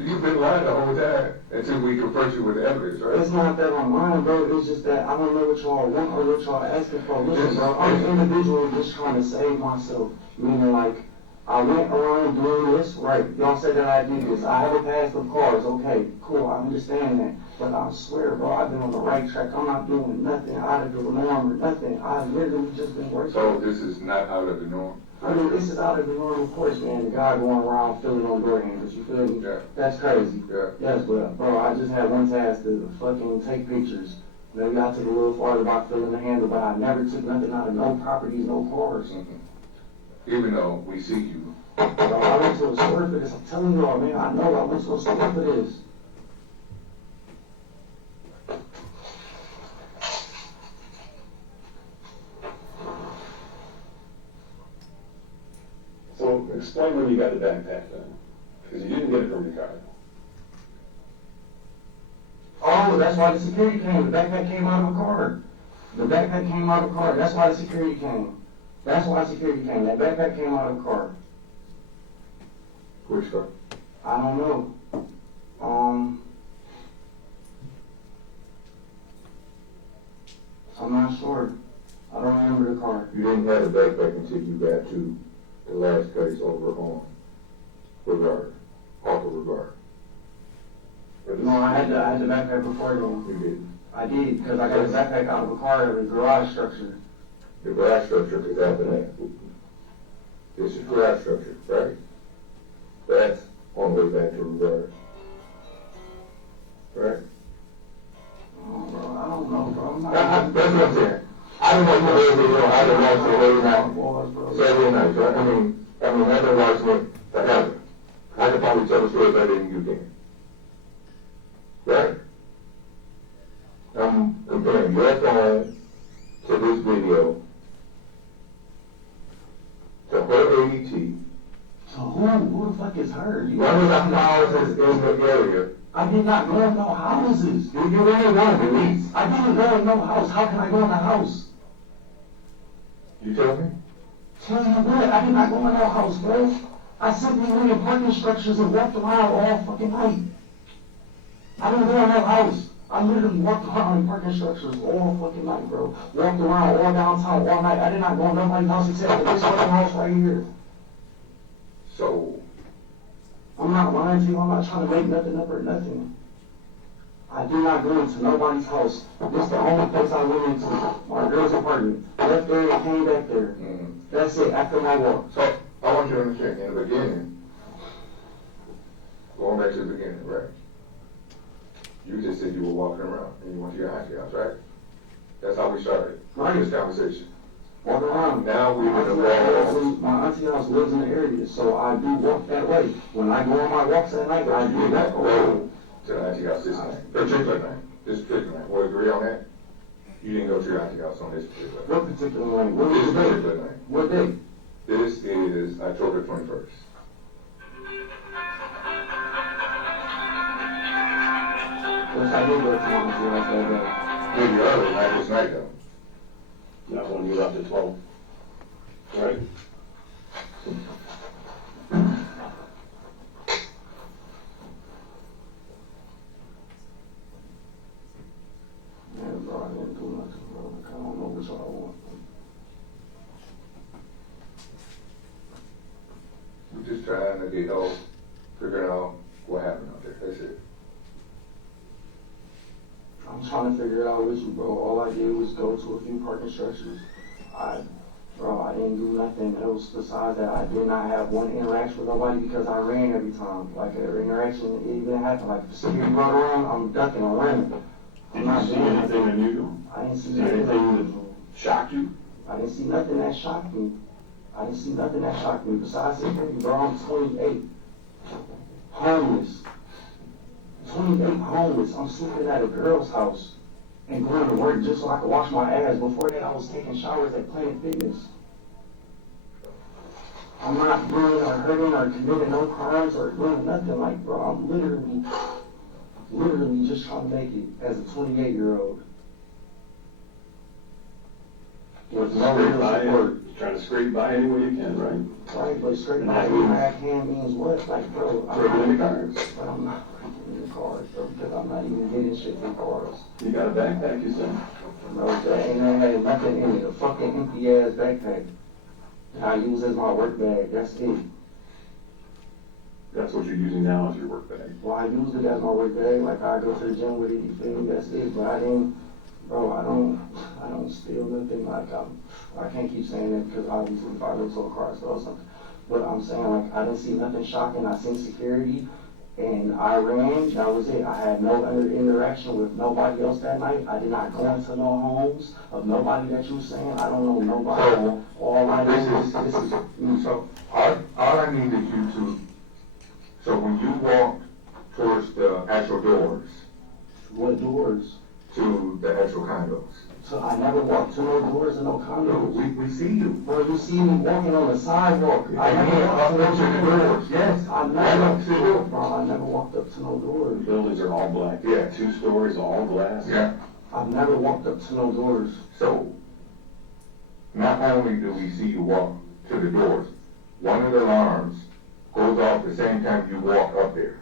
You've been lying the whole time until we confront you with evidence, right? it's not that I'm lying, bro. It's just that I don't know what y'all want or what y'all asking for. Listen, bro, I'm an individual just trying to save myself. Meaning, like, I went around doing this, right? Y'all said that I did this. I have a past with cars. Okay, cool. I understand that. But I swear, bro, I've been on the right track. I'm not doing nothing out of the norm or nothing. I've literally just been working. So this is not out of the norm? I mean, this is out of the norm, of course, man. The guy going around filling on door handles, you feel me? Yeah. That's crazy. Yeah. Yes, but, bro, I just had one task to fucking take pictures. Maybe I took a little farther by filling the handle, but I never took nothing out of no properties, no cars. Even though we see you. Bro, I went to a store for this. I'm telling y'all, man, I know I went to a store for this. So explain when you got the backpack then, because you didn't get it from your car. Oh, that's why the security came. The backpack came out of a car. The backpack came out of a car. That's why the security came. That's why security came. That backpack came out of a car. Which car? I don't know. I'm not sure. I don't remember the car. You didn't have the backpack until you got to the last place over on Regard, off of Regard. No, I had the backpack before then. You didn't. I did, because I got the backpack out of a car in the garage structure. The garage structure is after that. This is garage structure, right? That's on the way back to Regard. Right? Oh, bro, I don't know, bro. I'm not. That's what I'm saying. I don't know where we go. I don't watch it every night. Bro. Saturday night, right? I mean, I've been watching it forever. I can probably tell the story better than you can. Right? I'm comparing your phone to this video to her ADT. So who the fuck is her? One of the houses in the area. I did not go in no houses. You really want to release. I didn't go in no house. How can I go in the house? You tell me? Tell you what, I did not go in no house, bro. I simply went in parking structures and walked around all fucking night. I didn't go in no house. I literally walked around in parking structures all fucking night, bro. Walked around all downtown all night. I did not go in nobody's house except for this fucking house right here. So, I'm not lying to you. I'm not trying to make nothing up or nothing. I did not go into nobody's house. This is the only place I went into. My girl's apartment. Left there and came back there. That's it, after my walk. so I want you to understand, in the beginning, going back to the beginning, right? You just said you were walking around and you went to your auntie house, right? That's how we started this conversation. Walk around. Now we're My in the auntie wall. house- My auntie house lives in the area, so I do walk that way. When I go on my walks at night, I You do did that. not go to the auntie house this night, particular night, this particular night. We'll agree on that? You didn't go to your auntie house on this particular night. What particular night? What This was the day? particular night. What day? This is October 21st. Which I did go to Montreal like that day. Maybe early, not this night though. Not when you left at 12. Right? Yeah, bro, I didn't do nothing, bro. Like, I don't know which one I want. We're just trying to get help, figuring out what happened out there, that's it. I'm trying to figure it out with you, bro. All I did was go to a few parking structures. I didn't do nothing else besides that. I did not have one interaction with nobody because I ran every time. Like, an interaction, it even happened. Like, if the security brought around, I'm ducking, I'm running. Did you see anything unusual? I didn't see Is there nothing anything unusual. that shocked you? I didn't see nothing that shocked me. I didn't see nothing that shocked me besides security, bro. I'm 28. Homeless. 28 homeless. I'm sleeping at a girl's house and going to work just so I could wash my ass. Before that, I was taking showers at Planet Fitness. I'm not doing or hurting or committing no crimes or doing nothing. Like, bro, I'm literally just trying to make it as a 28-year-old. With no real support. Trying to scrape by any way you can, right? Right, but straight by you hand means what? Like, bro, Breaking into cars. But I'm not breaking into cars, bro, because I'm not even getting shit from cars. You got a backpack, you said? Bro, that ain't had nothing in it. A fucking empty ass backpack that I use as my work bag. That's it. That's what you're using now as your work bag. Well, I use it as my work bag. Like, I go to the gym with it, you feel me? That's it. But I don't steal nothing. Like, I can't keep saying that because obviously if I go to a car store or something. But I'm saying, like, I didn't see nothing shocking. I seen security and I ran. That was it. I had no other interaction with nobody else that night. I did not go into no homes of nobody that you were saying. I don't know nobody. So, all I know this is so, all I needed you to, so when you walked towards the actual doors, what doors? to the actual condos. So I never walked to no doors and no No, condos. we see you. Bro, you see me walking on the sidewalk. I never walked up to the doors, yes. I Right up to the never, door. bro, I never walked up to no The doors. buildings are all black. Yeah. 2 stories, all glass. Yeah, I've never walked up to no doors. so, not only do we see you walk to the doors, one of the alarms goes off the same time you walk up there.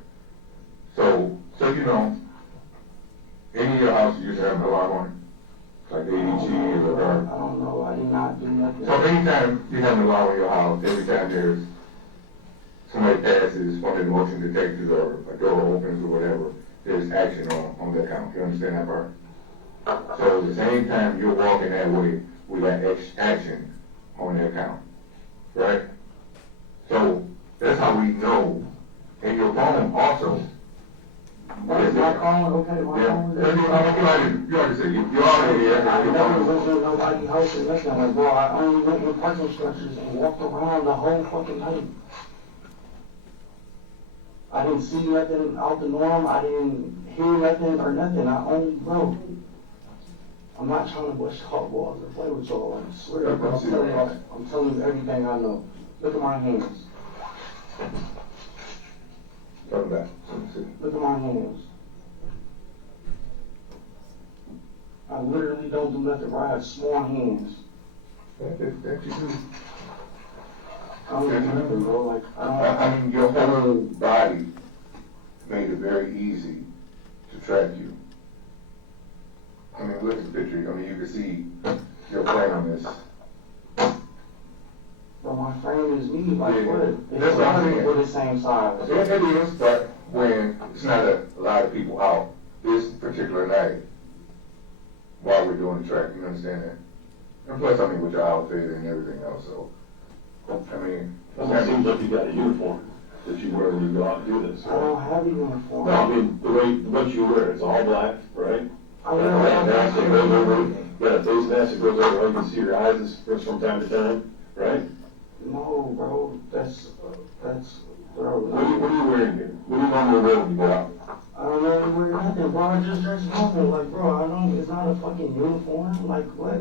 So you know, any of your houses used to have an alarm on it, like the ADT or I the don't know, I did not do nothing. So anytime you have an alarm in your house, every time there's somebody passes, one of the motion detectors or a door opens or whatever, there's action on the account. You understand that part? So the same time you're walking that way, we got action on the account, right? So that's how we know. And your phone also. Is my phone okay? My Yeah, phone is you already said, you already I have your never phone. went to nobody's house or nothing. Like, bro, I only went in parking structures and walked around the whole fucking night. I didn't see nothing out the norm. I didn't hear nothing or nothing. I only, bro, I'm not trying to bust y'all balls or play with y'all. I swear, bro, I'm telling you everything I know. Look at my hands. Turn back. Look at my hands. I literally don't do nothing, bro. I have small hands. That you do. I don't do nothing, bro. Like, I mean, your whole body made it very easy to track you. I mean, look at the picture. I mean, you can see your frame is. Bro, my frame is me. Like, Yeah, what? that's what I'm saying. We're the same size. It is, but when it's not a lot of people out, this particular night, while we're doing the track, you understand that? And plus, I mean, with your outfit and everything else, so, I mean. It seems like you got a uniform that you wear when you go out and do this, I don't right? have a uniform. No, I mean, what you wear, it's all black, right? I You wear got a mask that goes over, a you got a face mask that goes over, all you can see your eyes from time to time, right? No, bro, that's, bro. What are you wearing here? What do you normally wear when you go out? I don't know wear nothing, bro. I just dress normal. Like, bro, it's not a fucking uniform. Like, what?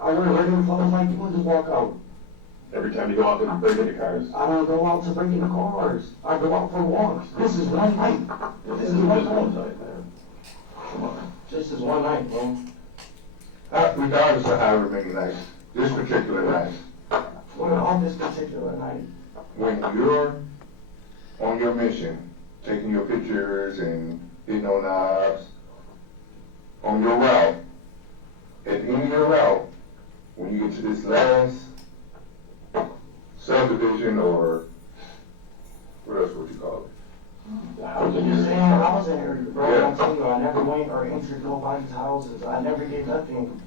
I wear regular clothes like you and just walk out. Every time you go out and break into cars? I don't go out to break into cars. I go out for walks. This is one night. This is just one night, man. regardless of however many nights, this particular night, Well, on this particular night, when you're on your mission, taking your pictures and hitting on knobs, on your route, at the end of your route, when you get to this last subdivision or what else would you call it? I'm just saying, I was in here, bro, Yeah. I'm telling you, I never went or entered nobody's houses, I never did nothing.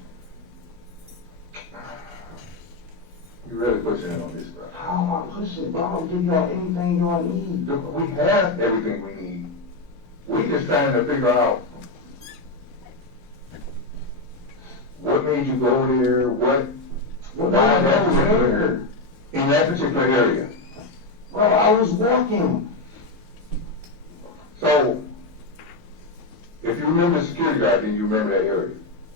You're really pushing it on this, bro. How am I pushing, bro? I'll give y'all anything y'all need. Look, we have everything we need. We just trying to figure out what made you go there, why that particular, in that particular area. Bro, I was walking. So, if you remember the security guard, then you remember that area.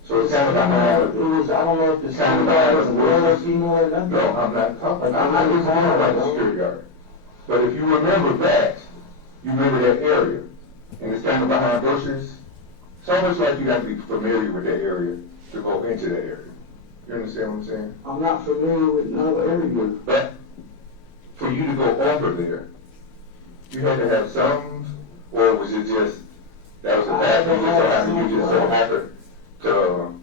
So it's kind of It behind. was, I don't know if the Kind of guy was a behind. male or female or nothing. No, I'm not talking about the security guard. But if you remember that, you remember that area. And it's kind of behind bushes. It's almost like you have to be familiar with that area to go into that area. You understand what I'm saying? I'm not familiar with no area. But for you to go over there, you had to have some, or was it just, that was a bad thing, so happened, you just so happened to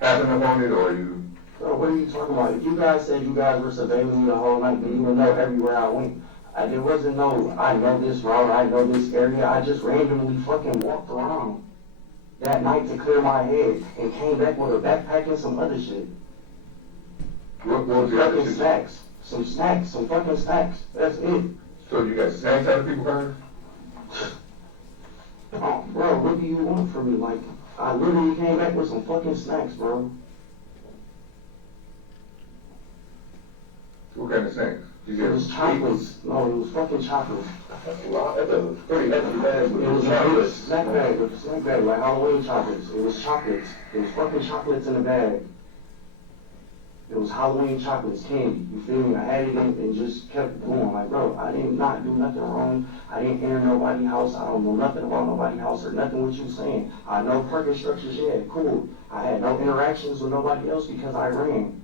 happen upon it, or you? Bro, what are you talking about? If you guys said you guys were surveilling me the whole night, then you would know everywhere I went. There wasn't no, I know this route, I know this area, I just randomly fucking walked around that night to clear my head and came back with a backpack and some other shit. What was the other Fucking shit? snacks. Some fucking snacks. That's it. So you got snacks out of people heard? Oh, bro, what do you want from me? Like, I literally came back with some fucking snacks, bro. What kind of snacks? You It was chocolates. No, it was fucking chocolates. That's a lot, that's a pretty hefty bag with It was a chocolates. snack bag, like Halloween chocolates. It was chocolates. It was fucking chocolates in a bag. It was Halloween chocolates, candy. You feel me? I had it in and just kept going. Like, bro, I did not do nothing wrong. I didn't enter nobody's house. I don't know nothing about nobody's house or nothing what you saying. I know parking structures, yeah, cool. I had no interactions with nobody else because I ran.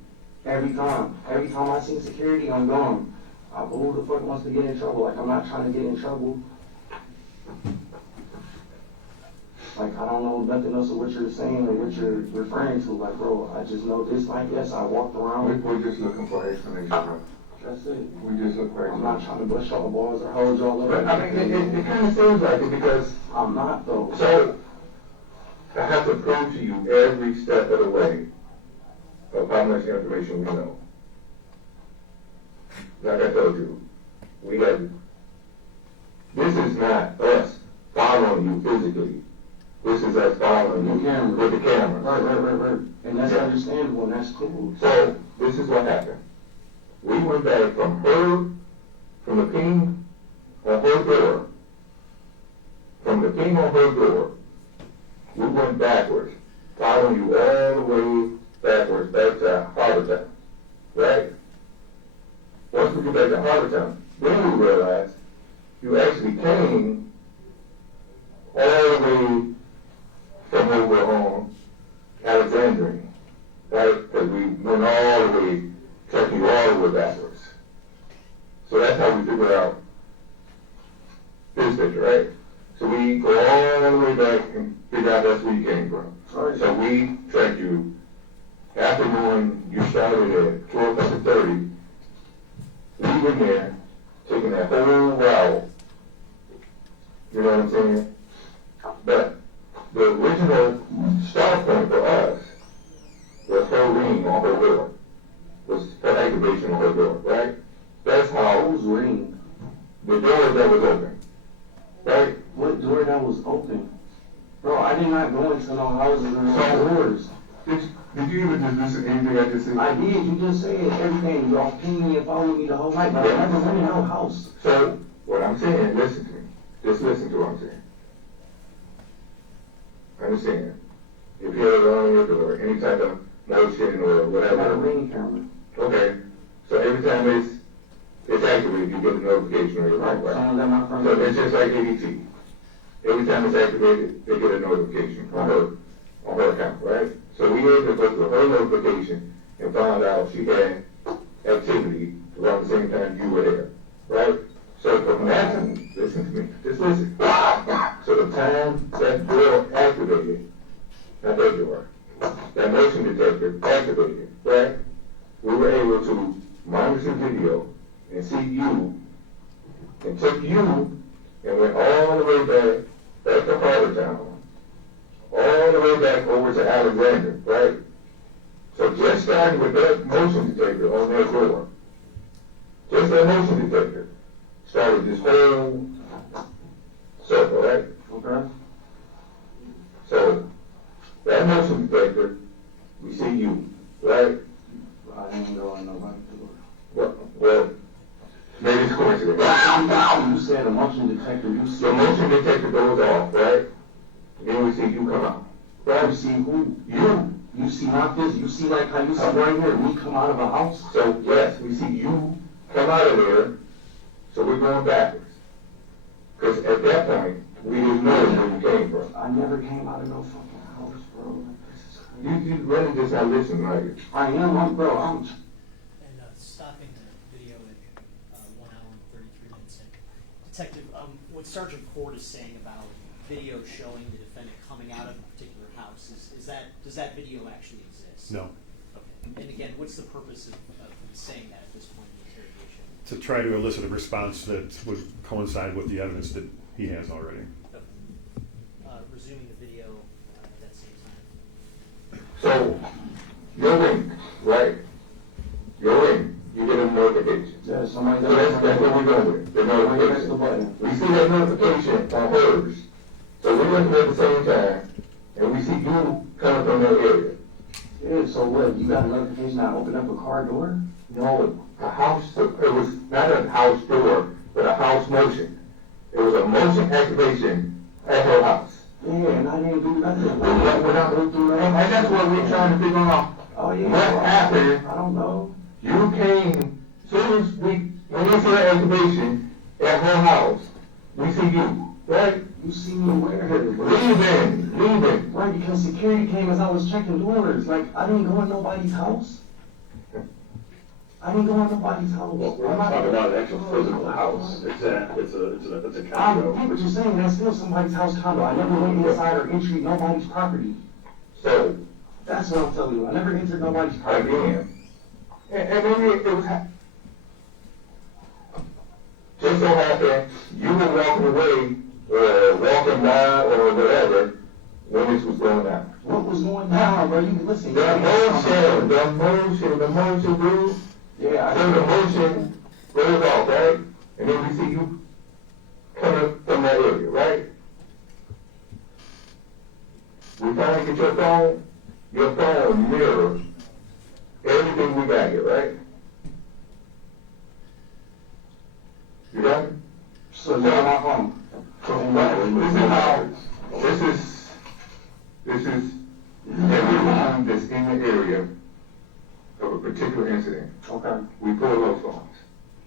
Every time I see security, I'm gone. Who the fuck wants to get in trouble? Like, I'm not trying to get in trouble. Like, I don't know nothing else of what you're saying or what you're referring to. Like, bro, I just know this night, yes, I walked around. We're just looking for explanation, bro. That's it. We just look for I'm not explanation. trying to bust y'all balls or hold y'all up. But I mean, it kind of seems like it because, I'm not, though. so, I have to prove to you every step of the way of how much information we know. Like I told you, we have, this is not us following you physically. This is us following you with the camera. Right. And that's Yeah. understandable, and that's cool. So, this is what happened. We went back from the ping on her door, from the ping on her door, we went backwards, following you all the way backwards, back to Harbortown, right? Once we get back to Harbortown, then we realized you actually came all the way from over on Alexandria, right? Because we went all the way, took you all the way backwards. So that's how we figured out this picture, right? So we go all the way back and figure out that's where you came from. Right. So we tracked you after knowing you started at 12:30, leaving there, taking that whole route. You know what I'm saying? But the original start point for us was her ring on her door, was her accusation on her door, right? That's how Whose ring? the door that was open, right? What door that was open? Bro, I did not go into no houses or no So- doors. Did you even just listen to anything I just said? I did, you just said everything. Y'all pinged me and followed me the whole night, but I never went in no house. So, what I'm saying, listen to me. Just listen to what I'm saying. Understand? If you have on your door, any type of motion or I got a whatever, ring camera. okay. So every time it's activated, you get a notification on your phone, right? Someone's at my front So door. it's just like ADT. Every time it's activated, they get a notification on her account, right? So we had to go through her notification and found out she had activity around the same time you were there, right? So from that time, listen to me, just listen. So the time that door activated, not that door, that motion detector activated, right? We were able to monitor video and see you, and took you and went all the way back to Harbortown, all the way back over to Alexander, right? So just starting with that motion detector on that door, just that motion detector started this whole circle, right? Okay. So that motion detector, we see you, right? I didn't go on nobody's door. Well, maybe it's coincidence. You said a motion detector, you see. The motion detector goes off, right? Then we see you come out. You see who? You. You see not this, you see like how you see right here, me come out of a house? So yes, we see you come out of there, so we're going backwards. Because at that point, we didn't know where you came from. I never came out of no fucking house, bro. This is crazy. You really just not listening, like, I am, bro, I'm. And stopping the video at 1 hour and 33 minutes in. Detective, what Sergeant Cord is saying about video showing the defendant coming out of a particular house, does that video actually exist? No. Okay. And again, what's the purpose of saying that at this point in the interrogation? To try to elicit a response that would coincide with the evidence that he has already. Okay. Resuming the video at that same time. so, you're in, right? You're in, you get a notification. Yeah, somebody. So that's what we're going with, the Somebody press the notification. button. We see that notification on hers, so we're looking at the same time, and we see you coming from that area. Yeah, so what, you got a notification I opened up a car door? No, a house, it was not a house door, but a house motion. It was a motion activation at her house. Yeah, and I didn't do nothing. And that's what we're trying to figure out. Oh, yeah. What happened? I don't know. You came, soon as when we see the activation at her house, we see you, right? You see me where? Leaving. Right, because security came as I was checking doors. Like, I didn't go in nobody's house. I didn't go in nobody's house. Well, we're not talking about an actual physical house. It's a I condo. get what you're saying, that's still somebody's house condo. I never went inside or entered nobody's property. So, That's what I'm telling you. I never entered nobody's property. again, and maybe it was, just so happened, you were walking away, or walking by, or whatever, when this was going on. What was going down, bro? You listen. The motion, dude. Yeah, So the motion goes off, right? And then we see you coming from that area, right? We finally get your phone mirrors everything we got here, right? You got it? So you're on my phone. This is everyone that's in the area of a particular incident. Okay. We pull those phones.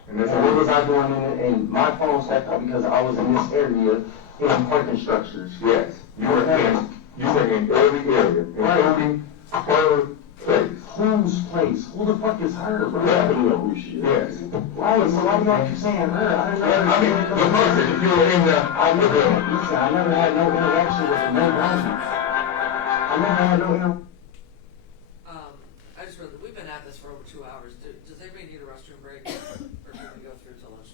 And that's And what was I doing in it? And my phone stacked up because I was in this area in parking structures. yes, you were in every area, including her place. Whose place? Who the fuck is her, bro? Yeah, we know who she is. Yes. Right, so why do y'all keep saying her? I didn't know. I mean, the person, if you were in the, Listen, I never had no interaction with her, no violence. I never had no interaction. I just realized, we've been at this for over 2 hours. Does anybody need a restroom break? Or can we go through till lunch?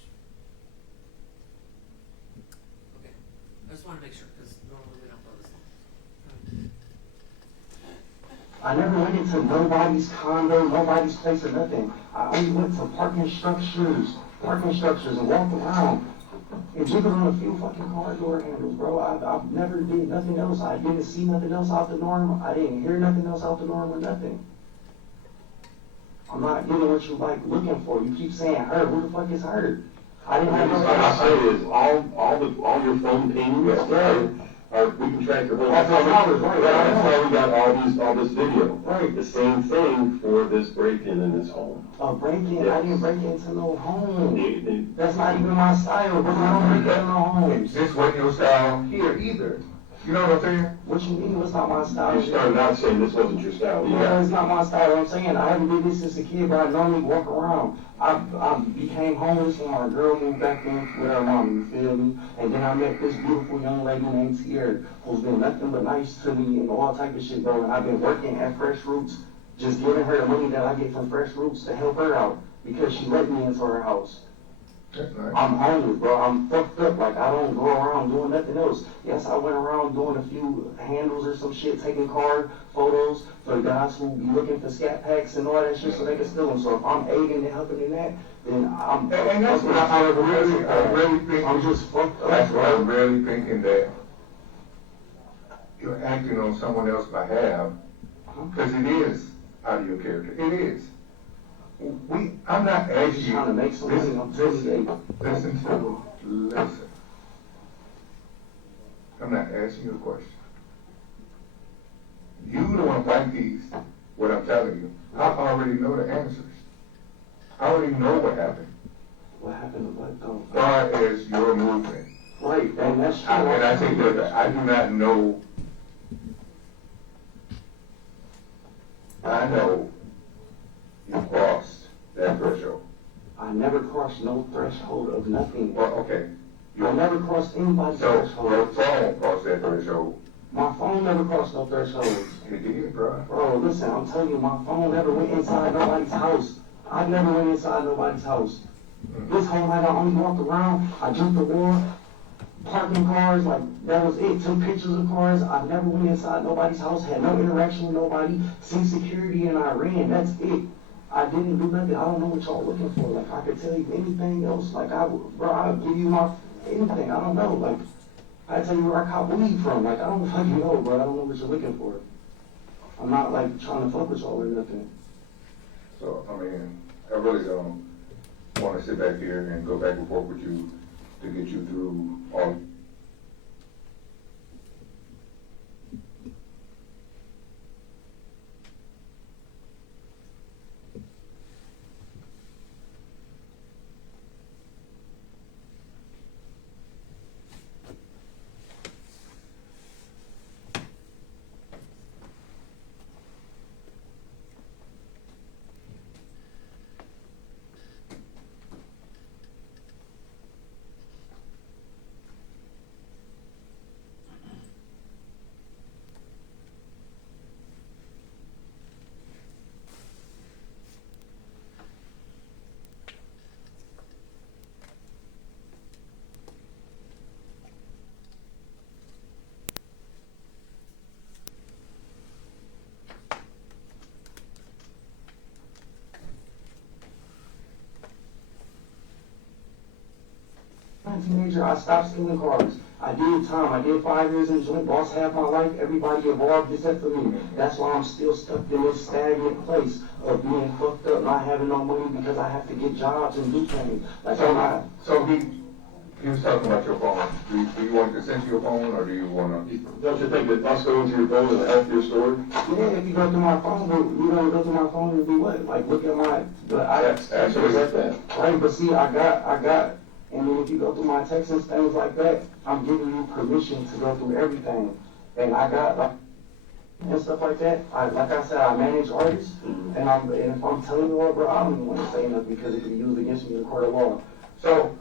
Okay. I just want to make sure, because normally we don't go this long. I never went into nobody's condo, nobody's place or nothing. I only went to parking structures and walked around and jiggled on a few fucking car door handles, bro. I never did nothing else. I didn't see nothing else out the norm. I didn't hear nothing else out the norm or nothing. I'm not getting what you like looking for. You keep saying her. Who the fuck is her? I didn't have no. What I say is, all your phone pings, we can track your whole. That's how it's right. That's how we got all this video. Right. The same thing for this break-in in this home. A break-in? I didn't break into no home. They- That's not even my style, bro. I don't break into no homes. this wasn't your style. Here either. You know what I'm saying? What you mean, it's not my style? You started out saying this wasn't your style. No, it's not my style. I'm saying I haven't did this since a kid, but I normally walk around. I became homeless when my girl moved back in with her mom, you feel me? And then I met this beautiful young lady named Tierra, who's been nothing but nice to me and all type of shit, bro. And I've been working at Fresh Roots, just giving her the money that I get from Fresh Roots to help her out because she let me into her house. That's nice. I'm homeless, bro. I'm fucked up. Like, I don't go around doing nothing else. Yes, I went around doing a few handles or some shit, taking card photos for the guys who be looking for scat packs and all that shit so they can steal them. So if I'm aiding and helping in that, then I'm... And that's what I'm really thinking. I'm just fucked up, That's what bro. I'm really thinking, that you're acting on someone else's behalf, because it is out of your character. It is. I'm not I'm asking just you. trying to make some money. I'm 28. Listen. I'm not asking you a question. You the one like these, what I'm telling you. I already know the answers. I already know what happened. What happened to what, though? As far as your movement. Right, and that's true. And I say that I do not know. I know you crossed that threshold. I never crossed no threshold of nothing. Well, okay. I never crossed anybody's So threshold. your phone crossed that threshold. My phone never crossed no thresholds. It did, bro. Bro, listen, I'm telling you, my phone never went inside nobody's house. I never went inside nobody's house. This whole night I only walked around, I jumped the wall, parking cars, like, that was it. Took pictures of cars. I never went inside nobody's house, had no interaction with nobody, seen security and I ran. That's it. I didn't do nothing. I don't know what y'all looking for. Like, I could tell you anything else. Like, I'll give you my, anything. I don't know. Like, I tell you where I caught weed from. Like, I don't fucking know, bro. I don't know what you're looking for. I'm not, like, trying to fuck with y'all or nothing. So, I mean, I really don't want to sit back here and go back and forth with you to get you through all. As a teenager, I stopped stealing cars. I did time. I did 5 years in joint, lost half my life. Everybody involved except for me. That's why I'm still stuck in this stagnant place of being fucked up, not having no money because I have to get jobs and do things. Like, I'm not. So he was talking about your phone. Do you want to send your phone, or do you want to? Don't you think that us going to your phone is a healthier story? Yeah, if you go through my phone, but you don't go through my phone and do what? Like, look at my. But I. Actually, like that. Right, but see, I got. And then if you go through my texts and things like that, I'm giving you permission to go through everything. And I got, like, and stuff like that. Like I said, I manage artists, and if I'm telling you what, bro, I don't even want to say nothing because it could be used against me in the court of law. So,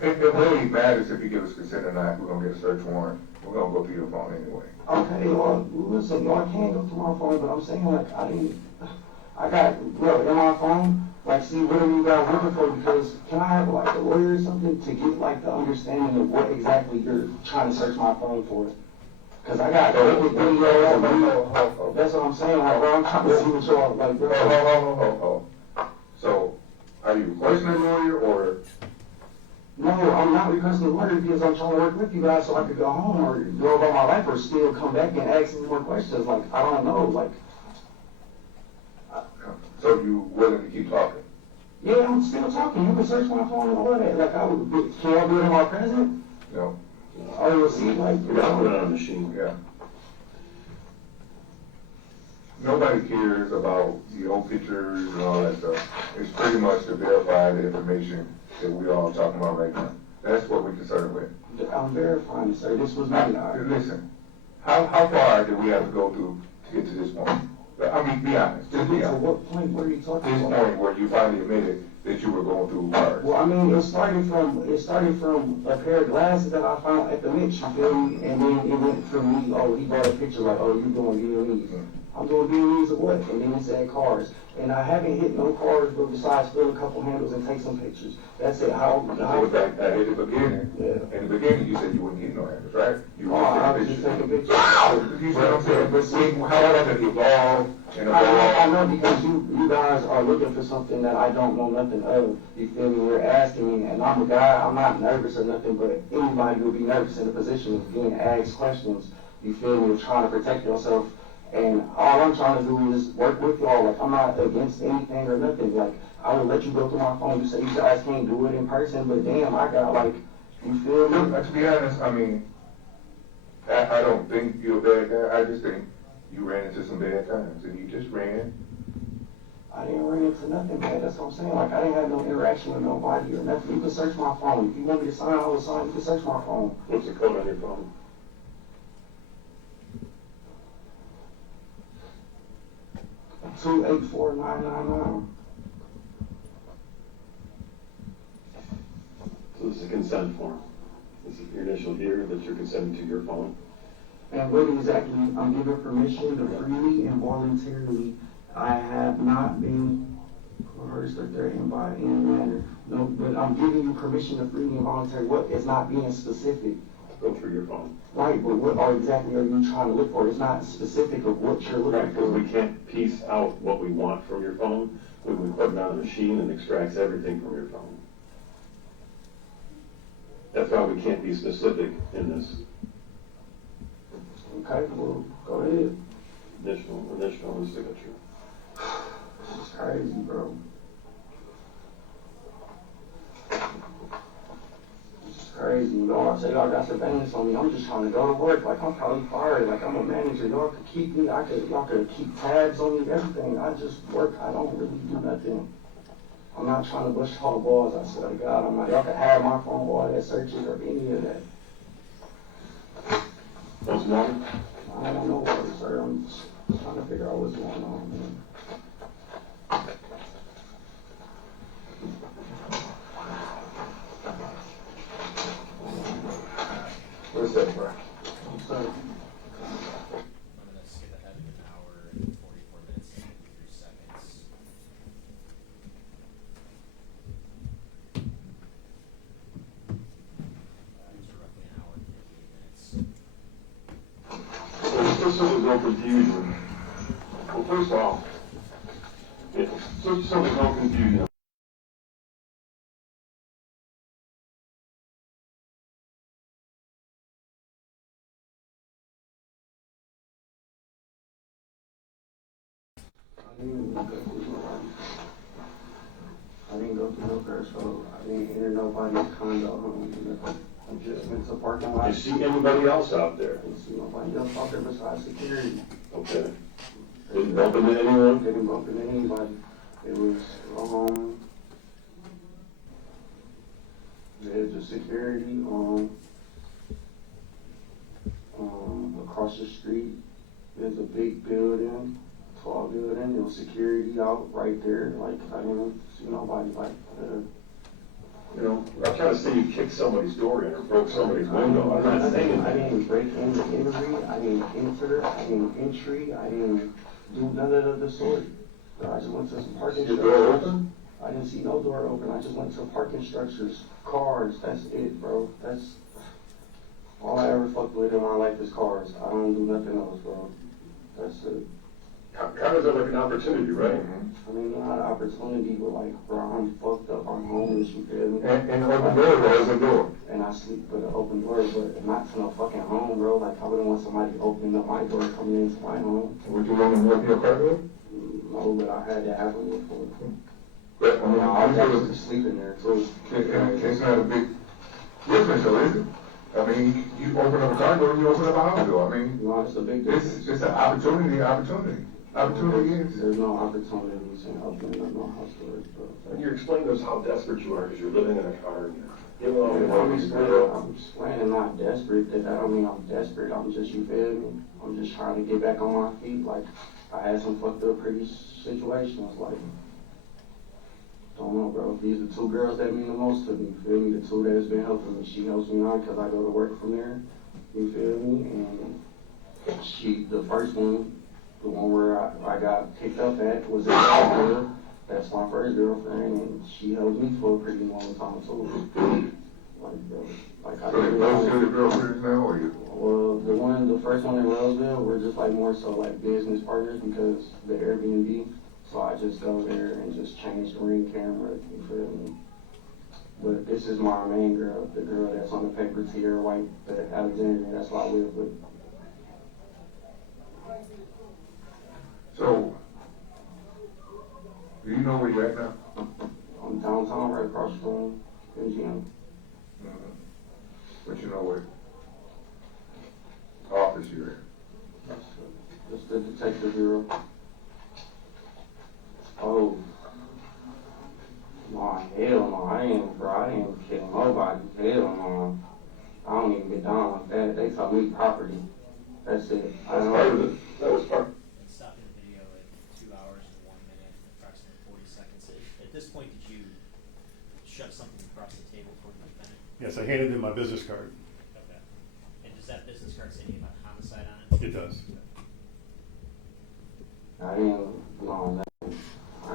it really matters if you give us consent or not. We're going to get a search warrant. We're going to go through your phone anyway. Okay, well, listen, y'all can't go through my phone, but I'm saying, like, I got, bro, in my phone, like, see, what are you guys looking for? Because can I have, like, a lawyer or something to get, like, the understanding of what exactly you're trying to search my phone for? Because I got videos. That's what I'm saying. Like, bro, I'm trying to see what y'all, like, bro. So, are you requesting a lawyer, or? No, I'm not requesting a lawyer because I'm trying to work with you guys so I could go home or go about my life or still come back and ask me more questions. Like, I don't know, like. So you willing to keep talking? Yeah, I'm still talking. You can search my phone and all that. Like, can I do it in my present? No. Oh, you'll see, like, You gotta put it on a machine. Yeah. Nobody cares about the old pictures and all that stuff. It's pretty much to verify the information that we're all talking about right now. That's what we're concerned with. I'm verifying, sir. This was me. Listen, how far do we have to go through to get to this point? I mean, be honest, just be At honest. what point, what are you talking This about? point where you finally admitted that you were going through hard. Well, I mean, it started from a pair of glasses that I found at the Mitch, you feel me? And then it went from me, oh, he bought a picture like, oh, you doing Vietnamese. I'm doing Vietnamese or what? And then it said cars. And I haven't hit no cars, but besides fill a couple handles and take some pictures. That's it. How At the beginning, Yeah. in the beginning, you said you wouldn't get no handles, right? You I were was just taking taking pictures. pictures. You see what I'm saying? But see, how long did it evolve and I evolve? know because you guys are looking for something that I don't know nothing of. You feel me? You're asking me, and I'm a guy, I'm not nervous or nothing, but anybody would be nervous in the position of being asked questions. You feel me? Of trying to protect yourself. And all I'm trying to do is work with y'all. Like, I'm not against anything or nothing. Like, I will let you go through my phone. You say you guys can't do it in person, but damn, I got, like, you feel me? To be honest, I mean, I don't think you're a bad guy. I just think you ran into some bad times, and you just ran. I didn't run into nothing, man. That's what I'm saying. Like, I didn't have no interaction with nobody or nothing. You can search my phone. If you want me to sign, I will sign. You can search my phone. What's the code on your phone? 284999. So this is a consent form. This is your initial here that you're consenting to your phone. And what exactly, I'm giving permission to freely and voluntarily. I have not been coerced or threatened by any manner. No, but I'm giving you permission to freely and voluntarily. What is not being specific? Go through your phone. Right, but what exactly are you trying to look for? It's not specific of what you're looking Right, because for. we can't piece out what we want from your phone when we put it on a machine and extracts everything from your phone. That's why we can't be specific in this Okay, well, go ahead. initial and signature. This is crazy, bro. This is crazy. Y'all say y'all got surveillance on me. I'm just trying to go to work. Like, I'm probably fired. Like, I'm a manager. Y'all could keep me. Y'all could keep tabs on me, everything. I just work. I don't really do nothing. I'm not trying to bust y'all balls. I swear to God. I'm not. Y'all could have my phone, all that searches or any of that. What's water? I don't know what, sir. I'm just trying to figure out what's going on, man. What's that, bro? So, I'm gonna skip ahead of an hour and 44 minutes and 53 seconds. It's roughly an hour and 58 minutes. Just so there's no confusion. Well, first off, just so there's no confusion. I didn't go through no threshold. I didn't enter nobody's condo home. I just went to parking lot. Did you see anybody else out there? I didn't see nobody else out there besides security. Okay. Didn't bump into anyone? Didn't bump into anybody. It was there's a security across the street. There's a big building, tall building. There was security out right there. Like, I didn't see nobody like You know, I'm not trying to say you kicked somebody's door in or broke somebody's window. I'm not saying I that. didn't break into entry. I didn't enter. I didn't entry. I didn't do none of the sort. I just went to some parking Your structures. door open? I didn't see no door open. I just went to parking structures, cars. That's it, bro. That's all I ever fucked with in my life is cars. I don't do nothing else, bro. That's it. Kind of like an opportunity, right? I mean, not an opportunity, but like, bro, I'm fucked up. I'm homeless. You feel me? And open door or open door? And I sleep with an open door, but not to no fucking home, bro. Like, I wouldn't want somebody opening up my door, coming into my home. Would you want to open your car door? No, but I had that happen before. But, I mean, I was I'm actually just, sleeping there too. it's not a big difference, though, is it? I mean, you open up a car door, you open up a house door. I mean, No, it's a big this difference. is just an opportunity. Opportunity is. There's no opportunities in opening up no house doors, bro. And you're explaining to us how desperate you are because you're living in a car and Give along and I'm work explaining I'm not desperate, that don't mean I'm desperate, I'm just, you feel me? I'm just trying to get back on my feet, like, I had some fucked up pretty situations, like, don't know, bro. These are two girls that mean the most to me, you feel me? The two that's been helping me. She helps me out because I go to work from there, you feel me? And she, the first one, the one where I got picked up at was in girl. That's my first girlfriend, and she held me for a pretty long time too. Like, bro, like I So they both still your girlfriends now, or you? well, the first one in Roseville, we're just like more so like business partners because the Airbnb. So I just go there and just change the ring camera, you feel me? But this is my main girl, the girl that's on the paper, Tierra White, the Alexandria, that's what I live with. So, do you know where you're at now? I'm downtown, right across from MGM. But you know what office you're in? Just the detective bureau. Oh. No, hell no, I ain't kill nobody. Hell no. I don't even get down like that. They tell me property. That's it. I That's don't part of it. That was part. And stopping the video at 2 hours and 1 minute, approximately 40 seconds. At this point, did you shove something across the table for the defendant? Yes, I handed him my business card. Okay. And does that business card say anything about homicide on it? It does. I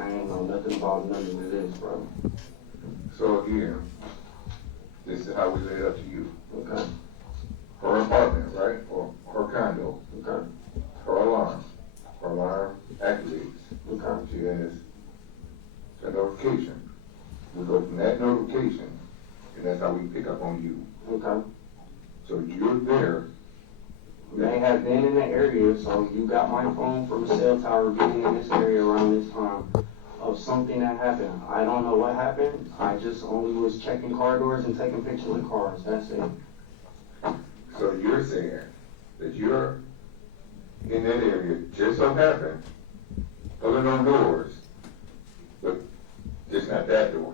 ain't know nothing about none of this, bro. So again, this is how we lay it up to you. Okay. Her apartment, right, or her condo, Okay. her alarm activates. Okay. She has a notification. We go from that notification, and that's how we pick up on you. Okay. So you're there. They have been in the area, so you got my phone from a cell tower being in this area around this time of something that happened. I don't know what happened. I just only was checking car doors and taking pictures of cars. That's it. So you're saying that you're in that area, just so happened, pulling on doors, but just not that door.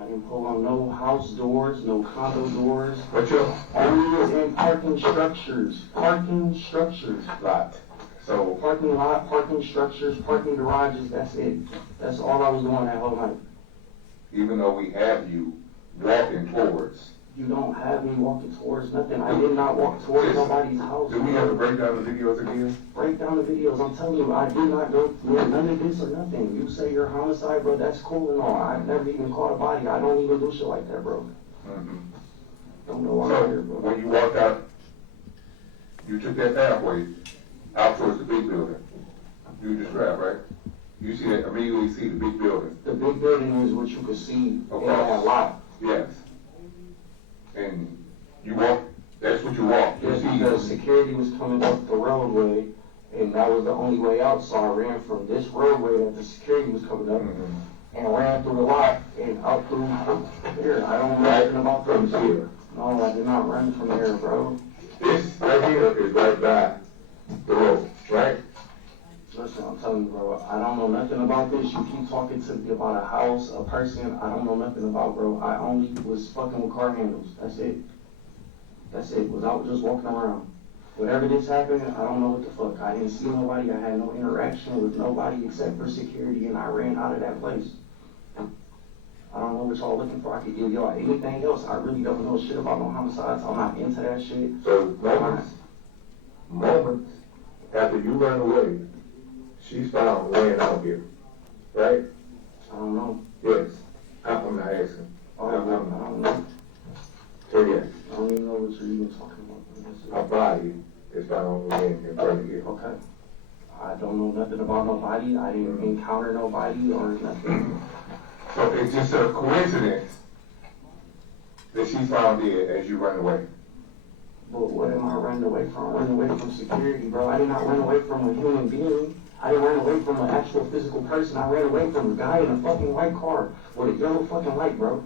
I didn't pull on no house doors, no condo doors. But you're Only was in parking structures. Parking structures. lot. So Parking lot, parking structures, parking garages, that's it. That's all I was doing that whole night. even though we have you walking towards, You don't have me walking towards nothing. I did not walk towards nobody's house. do we have to break down the videos again? Break down the videos. I'm telling you, I did not go through none of this or nothing. You say you're homicide, bro, that's cool and all. I've never even caught a body. I don't even do shit like that, bro. Mm-hmm. Don't know why So I'm here, bro. when you walked out, you took that pathway out towards the big building. You described, right? You see that, immediately see the big building. The big building is what you could see in Across. that lot. Yes. And you walk, that's what you walk. You Just see, because security was coming up the roadway, and that was the only way out, so I ran from this roadway that the security was coming up, Mhm. and ran through the lot and out through here. I don't know nothing about From this. here. No, I did not run from there, bro. This right here is right by the road, right? Listen, I'm telling you, bro, I don't know nothing about this. You keep talking to me about a house, a person I don't know nothing about, bro. I only was fucking with car handles. That's it. That's it. Was out just walking around. Whatever this happened, I don't know what the fuck. I didn't see nobody. I had no interaction with nobody except for security, and I ran out of that place. I don't know what y'all looking for. I could give y'all anything else. I really don't know shit about no homicides. I'm not into that shit. So moments after you ran away, she's found laying out here, right? I don't know. Yes. I'm not asking. I don't know. Say yes. I don't even know what you're even talking A about. body is found laying in front of you. Okay. I don't know nothing about nobody. I didn't encounter nobody or nothing. So it's just a coincidence that she found dead as you run away. But what am I running away from? I'm running away from security, bro. I did not run away from a human being. I didn't run away from an actual physical person. I ran away from a guy in a fucking white car with a yellow fucking light, bro.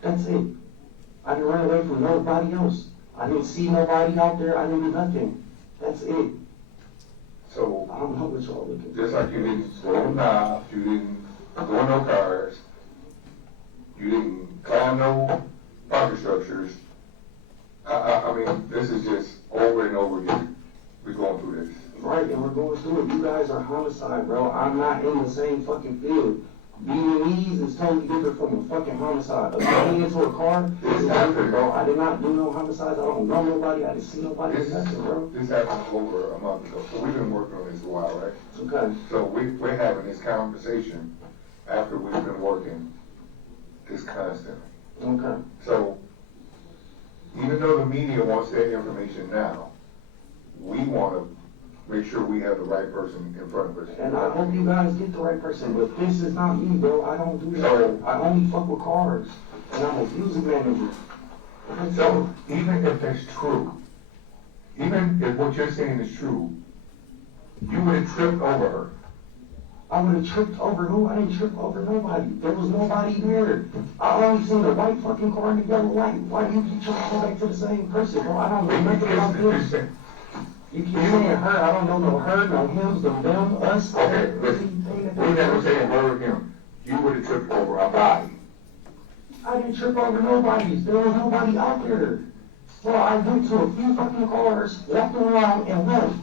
That's it. I didn't run away from nobody else. I didn't see nobody out there. I didn't do nothing. That's it. So I don't know what y'all looking for. just like you didn't go to knobs, you didn't go in no cars, You didn't climb no parking structures. I mean, this is just over and over again. We're going through this. Right, and we're going through it. You guys are homicide, bro. I'm not in the same fucking field. Vietnamese is totally different from a fucking homicide. Getting into a car is different, bro. I did not do no homicides. I don't know nobody. I didn't see nobody. Nothing, bro. This happened over a month ago, so we've been working on this a while, right? Okay. So we're having this conversation after we've been working this constantly. Okay. So even though the media wants that information now, we want to make sure we have the right person in front of us. And I hope you guys get the right person, but this is not me, bro. I don't do that. So- I only fuck with cars, and I'm a music manager. So even if that's true, even if what you're saying is true, you would have tripped over her. I would have tripped over who? I didn't trip over nobody. There was nobody there. I only seen the white fucking car and the yellow light. Why do you keep trying to go back to the same person, bro? I don't know nothing about this. You keep saying her. I don't know no her, no him, no them, us. Okay, listen, we never say a word of him. You would have tripped over a body. I didn't trip over nobody. There was nobody out there. So I went to a few fucking cars, walked around, and left.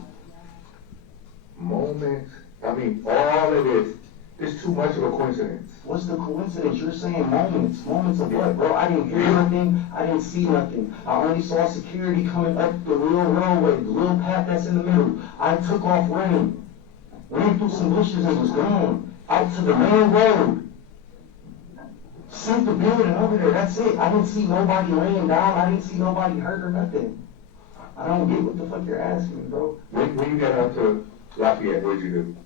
Moments, I mean, all of this is too much of a coincidence. What's the coincidence? You're saying moments. Moments of what, bro? I didn't hear nothing. I didn't see nothing. I only saw security coming up the real roadway, the little path that's in the middle. I took off running. Ran through some bushes and was gone. Out to the main road. Sent the building over there. That's it. I didn't see nobody laying down. I didn't see nobody hurt or nothing. I don't get what the fuck you're asking me, bro. When you got out to Lafayette, what'd you do?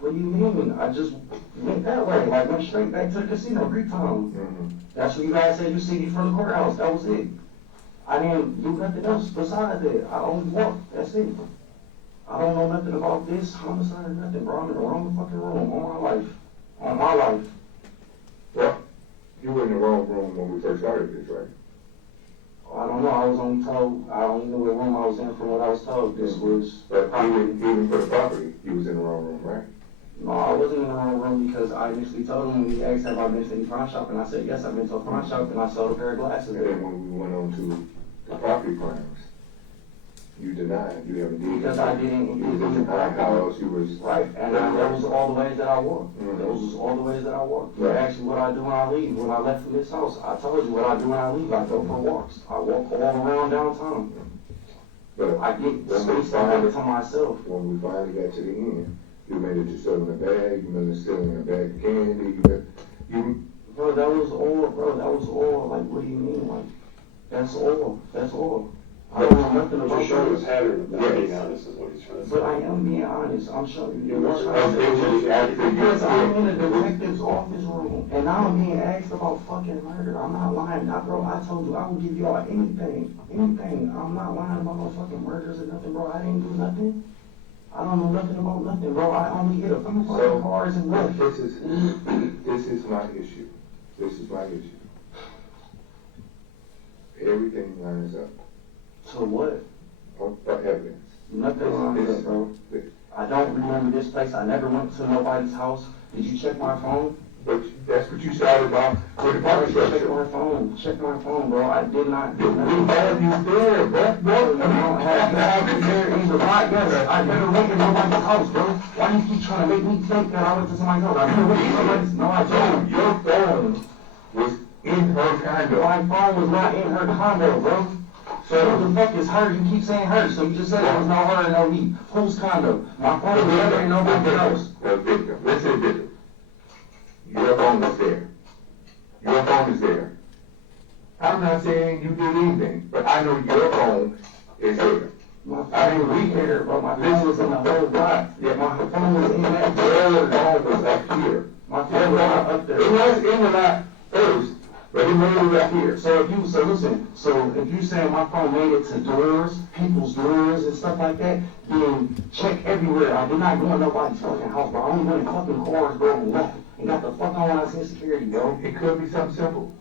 What do you mean? I just went that way. Like, went straight back to the casino, Greek Town. Mm-hmm. That's what you guys said you see me from the courthouse. That was it. I didn't do nothing else besides that. I only walked. That's it. I don't know nothing about this homicide or nothing, bro. I'm in the wrong fucking room on my life. On my life. Well, you were in the wrong room when we first started this, right? I don't know. I was only told. I only knew what room I was in from what I was told. This was. But even for the property, you was in the wrong room, right? No, I wasn't in the wrong room because I initially told him when he asked have I been to any pawn shop, and I said yes, I've been to a pawn shop, and I sold a pair of glasses And there. then when we went on to the property crimes, you denied, you haven't did. Because I didn't. You was in the house, you was. Right, and that was all the ways that I walked. Mhm. Those was all the ways that I walked. You Right. asked me what I do when I leave. When I left from this house, I told you what I do when I leave. I go for walks. I walk all around downtown. But I get when we space out there finally, to myself. when we finally got to the end, you made it to selling a bag, you made it selling a bag of candy, you Bro, that was all, bro. That was all. Like, what do you mean? Like, that's all. That's all. I don't know nothing about You're showing a this. pattern of not Yes. being honest is what he's trying to say. But I am being honest. I'm showing you. You what's are. right. eventually after Because I'm in the you. detective's office room, and now I'm being asked about fucking murder. I'm not lying. Bro, I told you I will give y'all anything. Anything. I'm not lying about no fucking murders or nothing, bro. I didn't do nothing. I don't know nothing about nothing, bro. I only hit a few fucking cars and left. This is my issue. This is my issue. Everything lines up So what? for evidence. Nothing wrong with This- it, bro. this- I don't remember this place. I never went to nobody's house. Did you check my phone? But that's what you started about with the party Check structure. my phone. Check my phone, bro. I did not do We nothing. have you there, bro. I don't have you there either. Why? Yes, I never went to nobody's house, bro. Why do you keep trying to make me think that I went to somebody's house? I never went to somebody's. No, I don't. Your phone was in her condo. My phone was not in her condo, bro. So what the fuck is her? You keep saying her, so you just said there was no her and no me. Whose condo? My phone was never in nobody's house. The victim, let's say victim. Your phone was there. Your phone is there. I'm not saying you did anything, but I know your phone is there. My phone was here, bro. My phone was in the whole lot. Yeah, my phone was in that Your drawer. phone was up here. My phone was not up there. It was in the lot first, but it made it up here. So listen, so if you saying my phone made it to doors, people's doors and stuff like that, then check everywhere. I did not go in nobody's fucking house, bro. I only went in fucking cars, bro, and left. And got the fuck on when I seen security, bro. It could be something simple.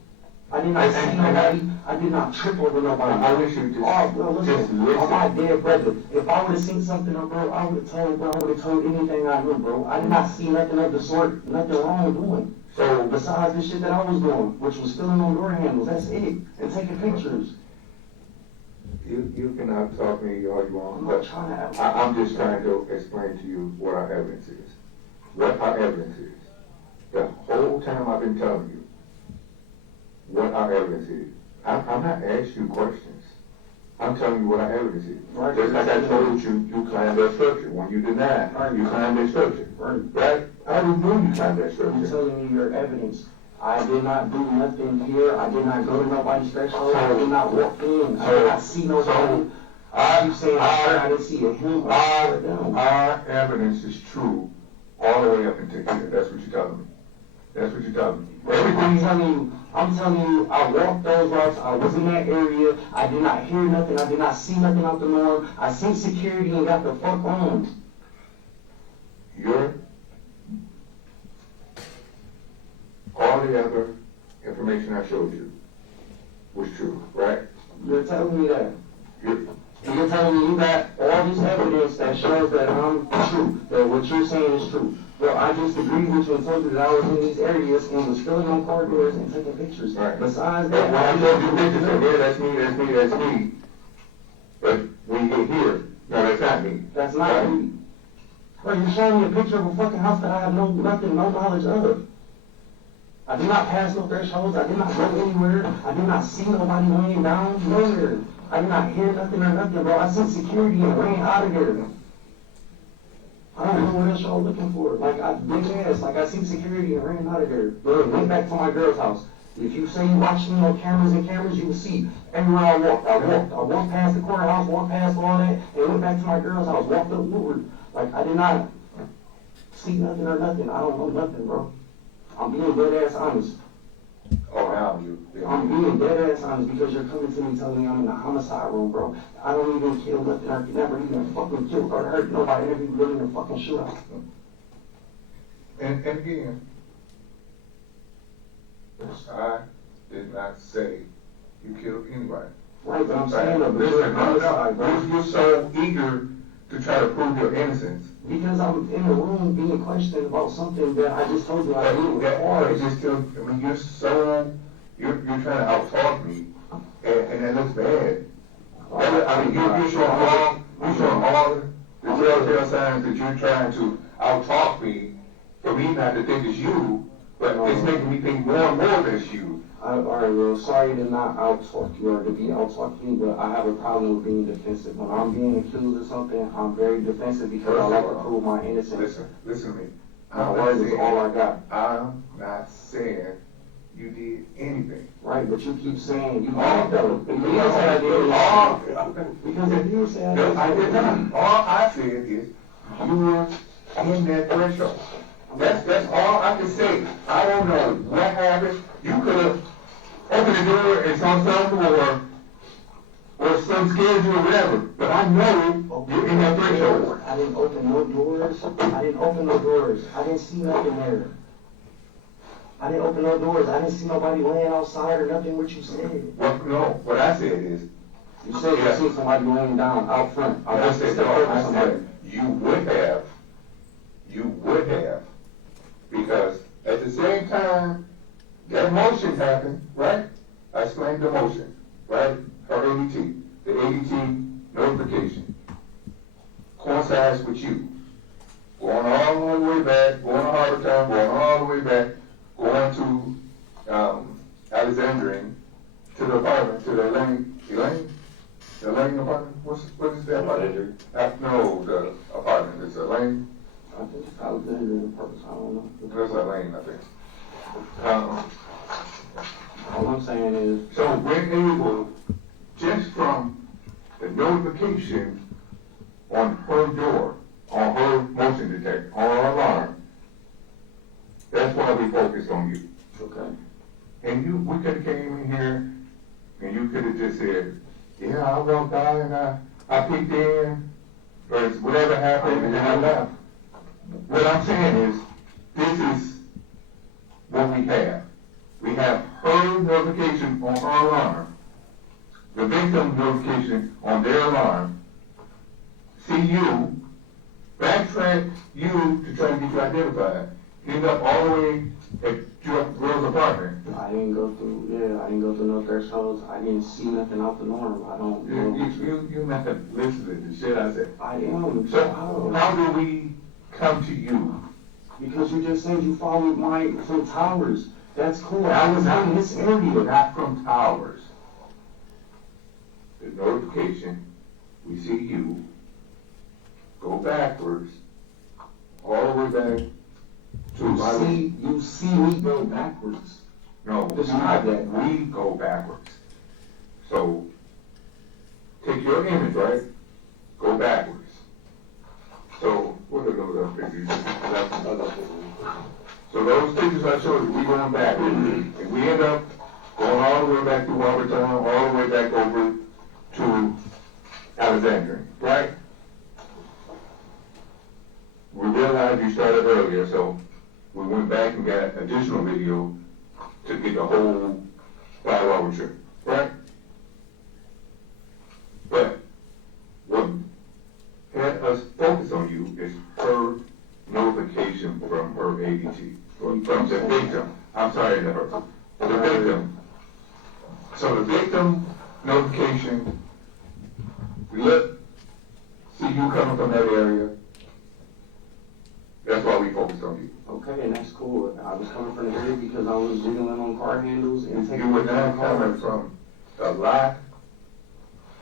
I did not see nobody. I did not trip over nobody. I wish you just, Oh, bro, just listen. listen. On my dead brother, if I would have seen something, bro, I would have told, bro. I would have told anything I knew, bro. I did not see nothing of the sort, nothing wrong doing. So, Besides the shit that I was doing, which was filling on door handles, that's it, and taking pictures. you cannot talk to me all you want, I'm but not trying to have. I'm just trying to explain to you what our evidence is. What our evidence is. The whole time I've been telling you what our evidence is. I'm not asking you questions. I'm telling you what our evidence is. Right. Just like I told you, you climbed that structure. When you denied, you climbed that structure. Right? I already knew you climbed that I'm structure. telling you your evidence. I did not do nothing here. I did not go to nobody's threshold. I did not walk in. I did not see nobody. You saying I didn't see a him or them. Our evidence is true all the way up until here. That's what you're telling me. That's what you're telling me. I'm telling you, I walked those routes, I was in that area, I did not hear nothing, I did not see nothing out the norm, I seen security and got the fuck on. All the other information I showed you was true, right? You're telling me that. You're, You're telling me you got all this evidence that shows that I'm true, that what you're saying is true. Well, I just agreed with you and told you that I was in these areas and was filling on corridors and taking pictures. Right. Besides But that, when I told you pictures, said, yeah, that's me. But when you get here, no, that's not me. that's not me. Bro, you're showing me a picture of a fucking house that I have no knowledge of. I did not pass no thresholds, I did not go anywhere, I did not see nobody laying down, nowhere. I did not hear nothing or nothing, bro. I seen security and ran out of there. I don't know what else y'all looking for. Like, I seen security and ran out of there. Bro, went back to my girl's house. If you say you watched me on cameras, you will see everywhere I walked. I walked past the courthouse, walked past all that, and went back to my girl's house, walked up Woodward. Like, I did not see nothing or nothing. I don't know nothing, bro. I'm being dead ass honest. Oh, now I'm being dead ass honest because you're coming to me telling me I'm in the homicide room, bro. I don't even kill nothing. I never even fucking killed or hurt nobody. Never even been in a fucking shootout. And again, I did not say you killed anybody. Right, but I'm saying that Listen, homicide, bro. you're so eager to try to prove your innocence. Because I'm in the room being questioned about something that I just told you I did with That cars. just still, I mean, you're trying to out-talk me, and that looks bad. I mean, you're showing all the telltale signs that you're trying to out-talk me, for me not to think it's you, but it's making me think more and more that it's you. Alright, well, sorry to not out-talk you or to be out-talk you, but I have a problem with being defensive. When I'm being accused of something, I'm very defensive because I like to prove my innocence. Listen to me. My word is all I got. I'm not saying you did anything. Right, but you keep saying you did though. If you didn't say I did, because if you say I did, I did not. All I said is you were in that threshold. That's all I can say. I don't know what happened. You could have opened the door and saw something or some scared you or whatever. But I know you're in that threshold. I didn't open no doors. I didn't see nothing there. I didn't open no doors. I didn't see nobody laying outside or nothing what you said. No, what I said is, You said you seen somebody laying down out front. I said you would have, because at the same time, that motion happened, right? I explained the motion, right? Her ADT, the ADT notification coincides with you. Going all the way back, going to Harbor Town, going all the way back, going to Alexandrian, to the apartment, to the Elaine apartment? What is that apartment? No, the apartment, it's Elaine. I think it's Alexander purpose. I don't know. There's Elaine, I think. All I'm saying is, So we're able, just from the notification on her door, on her motion detector, on her alarm, that's why we focused on you. okay. And we could have came in here and you could have just said, yeah, I walked by and I peeked in, or whatever happened, and then I left. What I'm saying is, this is what we have. We have her notification on her alarm, the victim notification on their alarm, see you, backtrack you to try to get you identified, You end up all the way at your girl's apartment. I didn't go through no thresholds. I didn't see nothing out the norm. I don't know. You're not listening to the shit I said. I am. So how do we come to you? Because you just said you followed from Towers. That's cool. I was not in this area, not from Towers. The notification, we see you, go backwards, all the way back to You see me go backwards. No, Describe that. we go backwards. So, take your image, right? Go backwards. So, what are those pictures? So those pictures I showed you, we going backwards. And we end up going all the way back to Watertown, all the way back over to Alexandria, right? We realized you started earlier, so we went back and got additional video to get the whole 5-hour trip, right? But what had us focus on you is her notification from her ADT, from the victim. I'm sorry, to her. The victim. So the victim notification, we see you coming from that area. That's why we focused on you. Okay, and that's cool. I was coming from the area because I was jiggling on car handles and taking You were not cars. coming from the lot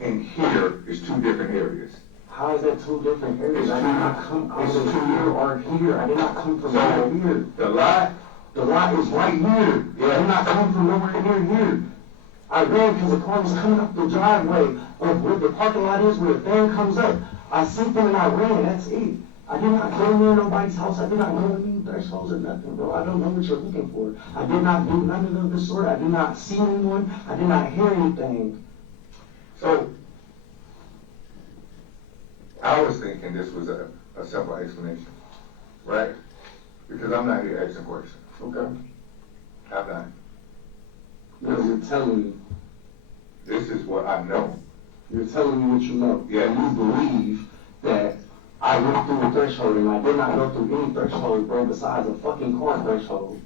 and here is two different areas. How is that two different areas? I did not come out It's of two. here or here. I did not come from So right here. the lot, The lot is right here. I did not come from nowhere near here. I ran because the car was coming up the driveway of where the parking lot is, where the thing comes up. I seen them and I ran. That's it. I did not go near nobody's house. I did not know any thresholds or nothing, bro. I don't know what you're looking for. I did not do none of the sort. I did not see anyone. I did not hear anything. so I was thinking this was a simple explanation, right? Because I'm not here asking questions. Okay. I'm not. No, you're telling me. This is what I know. You're telling me what you know. Yeah. And you believe that I went through a threshold and I did not go through any threshold, bro, besides a fucking car threshold.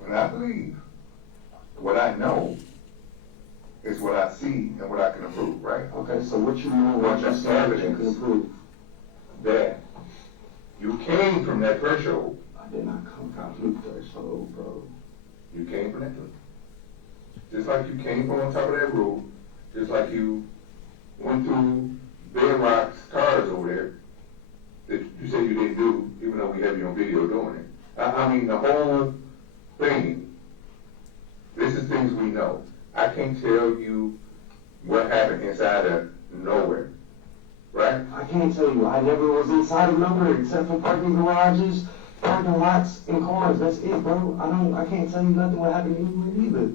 When I believe, what I know is what I see and what I can approve, right? Okay, so what you know, what you say, what you can prove. That you came from that threshold. I did not come through threshold, bro. You came from that threshold. Just like you came from on top of that road, just like you went through Bedrock's cars over there that you said you didn't do, even though we have you on video doing it. I mean, the whole thing, this is things we know. I can't tell you what happened inside of nowhere, right? I can't tell you. I never was inside of nowhere except for parking garages, parking lots, and cars. That's it, bro. I can't tell you nothing what happened anywhere either.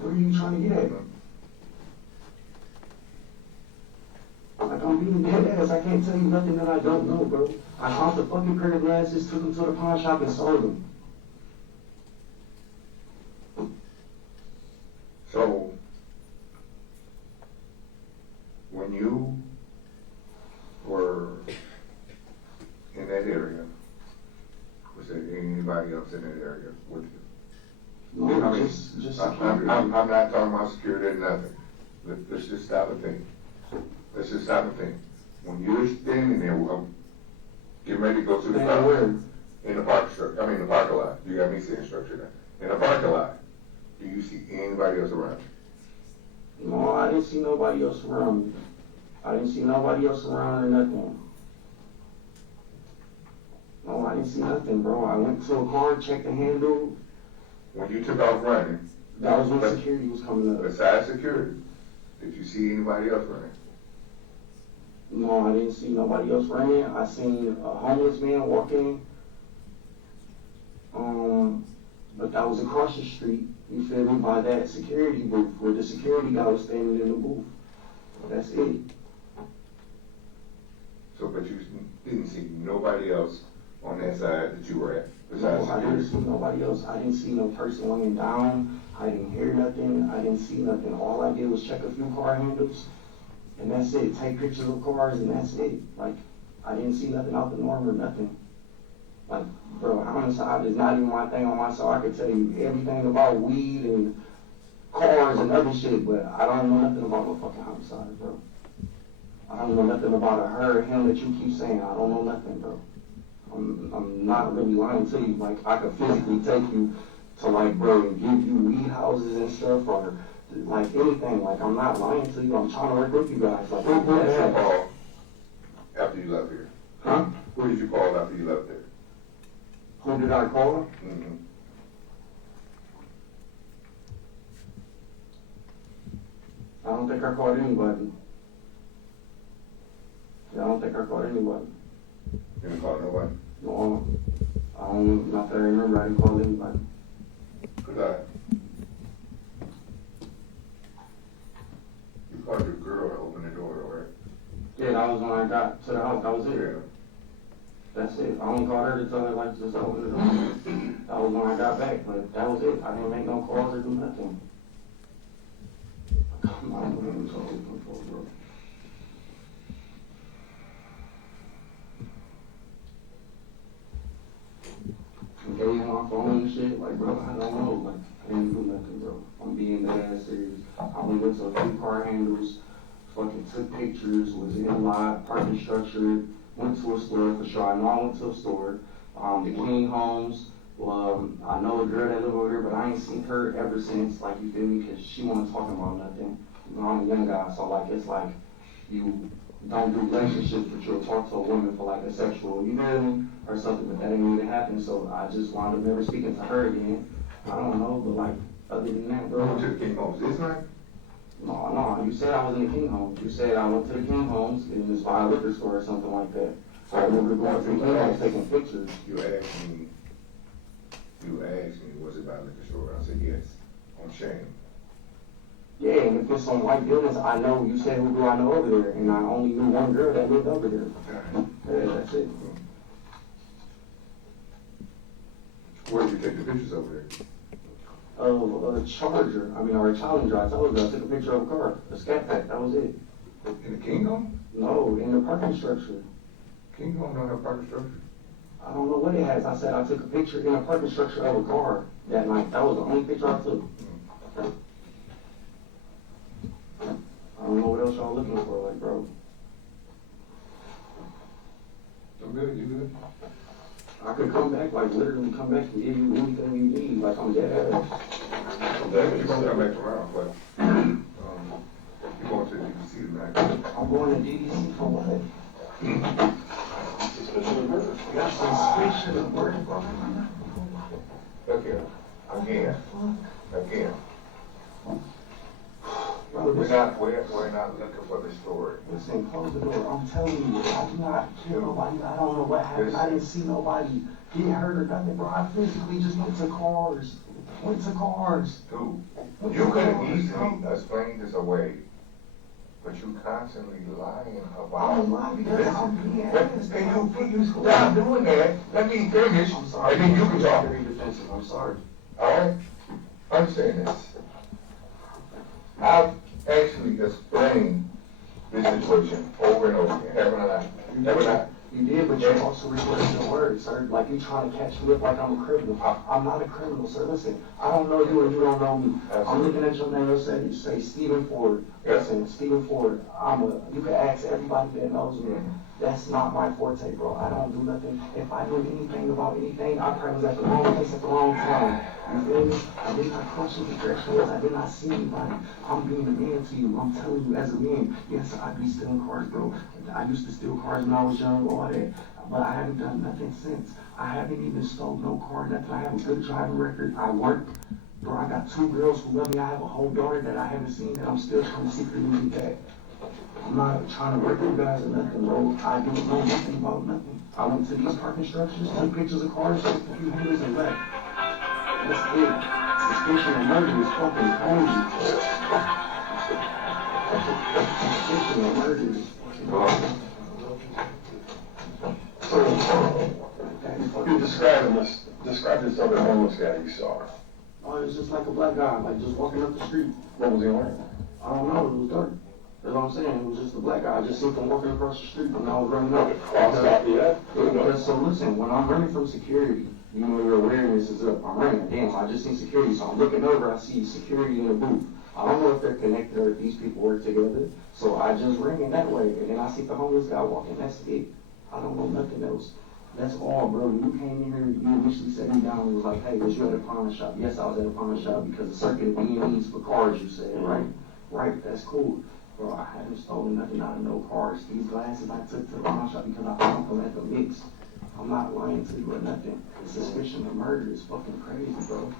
Where are you trying to get at? Like, I'm being dead ass. I can't tell you nothing that I don't know, bro. I bought the fucking pair of glasses, took them to the pawn shop, and sold them. So, when you were in that area, was there anybody else in that area with you? No, I mean, just I'm not talking about security or nothing. Let's just stop and think. Let's just stop and think. When you're standing there, getting ready to go to the car, where? in the parking lot. You got me saying structure there. In the parking lot, do you see anybody else around? No, I didn't see nobody else around me. I didn't see nobody else around or nothing. No, I didn't see nothing, bro. I went to a car, checked the handle. When you took off running, That was when security was coming up. besides security, did you see anybody else running? No, I didn't see nobody else running. I seen a homeless man walking. But that was across the street, you feel me, by that security booth where the security guy was standing in the booth. That's it. So, but you didn't see nobody else on that side that you were at, besides No, I didn't security? see nobody else. I didn't see no person laying down. I didn't hear nothing. I didn't see nothing. All I did was check a few car handles, and that's it. Take pictures of cars, and that's it. Like, I didn't see nothing out the norm or nothing. Like, bro, homicide is not even my thing on my side. I could tell you everything about weed and cars and other shit, but I don't know nothing about no fucking homicide, bro. I don't know nothing about her or him that you keep saying. I don't know nothing, bro. I'm not really lying to you. Like, I could physically take you to, like, bro, and give you weed houses and stuff, or like anything. Like, I'm not lying to you. I'm trying to work with you guys. Like, Who did you that's call after you left here? Huh? Who did you call after you left there? Who did I call? Mm-hmm. I don't think I called anybody. Yeah, I don't think I called anybody. You didn't call nobody? No, I don't, not that I remember, I didn't call anybody. Could I? You called your girl to open the door, right? Yeah, that was when I got to the house, that was it. Yeah. That's it. I only called her to tell her, like, just open the door. That was when I got back, but that was it. I didn't make no calls or do nothing. Come on, what am I looking for, bro? I gave you my phone and shit, like, bro, I don't know, like, I didn't do nothing, bro. I'm being dead ass serious. I only went to a few car handles, fucking took pictures, was in lot, parking structure, went to a store, for sure, I know I went to a store. The King Homes, I know a girl that live over there, but I ain't seen her ever since, like, you feel me, cause she wasn't talking about nothing. You know, I'm a young guy, so, like, it's like, you don't do relationships, but you'll talk to a woman for, like, a sexual, you feel me, or something, but that didn't even happen, so I just wound up never speaking to her again. I don't know, but, like, other than that, You bro. went to the King Homes this night? No, you said I was in the King Homes. You said I went to the King Homes, and it was by a liquor store or something like that. So I remember going to the King Homes taking pictures. You asked me, was it by a liquor store? I said, yes. I'm ashamed. Yeah, and if it's some white buildings, I know, you said who do I know over there, and I only knew one girl that lived over there. Yeah, that's it. Where did you take the pictures over there? Of a Charger, or a Challenger, I told you, I took a picture of a car, a Scat Pack, that was it. In the King Home? No, in the parking structure. King Home don't have parking structure. I don't know what it has. I said I took a picture in a parking structure of a car that night. That was the only picture I took. I don't know what else y'all looking for, like, bro. I'm good, you good? I could come back, like, literally come back and give you anything you need, like, I'm dead ass. You're gonna come back around, but, you're going to the DDC tonight. I'm going to DDC for what? Suspicion of murder. You got suspicion of murder, bro? Look here, again. Bro, We're this, not looking for the story. listen, close the door. I'm telling you, I do not kill nobody. I don't know what happened. I didn't see nobody get hurt or nothing, bro. I physically just went to cars. Dude, you could have easily explained this away, but you constantly lying about I was lying because I'm being honest. Can you stop doing that? Let me finish, I'm sorry. and then you can talk. Very defensive. I'm sorry. Alright? Understand this. I've actually explained this situation over and over again, haven't I? Haven't I? You did, but you also recorded your words, sir. Like you trying to catch me up like I'm a criminal. I'm not a criminal, sir. Listen, I don't know you and you don't know me. I'm looking at your name. You say Stephen Ford. Listen, Stephen Ford. You can ask everybody that knows me. That's not my forte, bro. I don't do nothing. If I knew anything about anything, I probably was at the wrong place at the wrong time. You feel me? I did not cross the thresholds. I did not see anybody. I'm being a man to you. I'm telling you as a man. Yes, I be stealing cars, bro. I used to steal cars when I was young, all that. But I haven't done nothing since. I haven't even stole no car, nothing. I have a good driving record. I work. Bro, I got 2 girls who love me. I have a whole daughter that I haven't seen that I'm still trying to secretly get back. I'm not trying to work with you guys or nothing, bro. I don't know nothing about nothing. I went to these parking structures, took pictures of cars, took a few handles and left. That's it. Suspicion of murder is fucking crazy. Suspicion of murder is You describe this other homeless guy you saw. Oh, it was just like a black guy, like just walking up the street. What was he wearing? I don't know, it was dark. That's all what I'm saying? It was just a black guy. I just seen him walking across the street when I was running up. Crossed out yet? Because, so listen, when I'm running from security, you know your awareness is up. I'm running. Damn, I just seen security, so I'm looking over. I see security in the booth. I don't know if they're connected or if these people work together. So I just ran that way, and then I see the homeless guy walking. That's it. I don't know nothing else. That's all, bro. When you came in here, you initially set me down and was like, hey, was you at a pawn shop? Yes, I was at a pawn shop because the circuit of B&E's for cars, you said, right? Right, that's cool. Bro, I haven't stolen nothing out of no cars. These glasses I took to the pawn shop because I found them at the mix. I'm not lying to you or nothing. The suspicion of murder is fucking crazy, bro.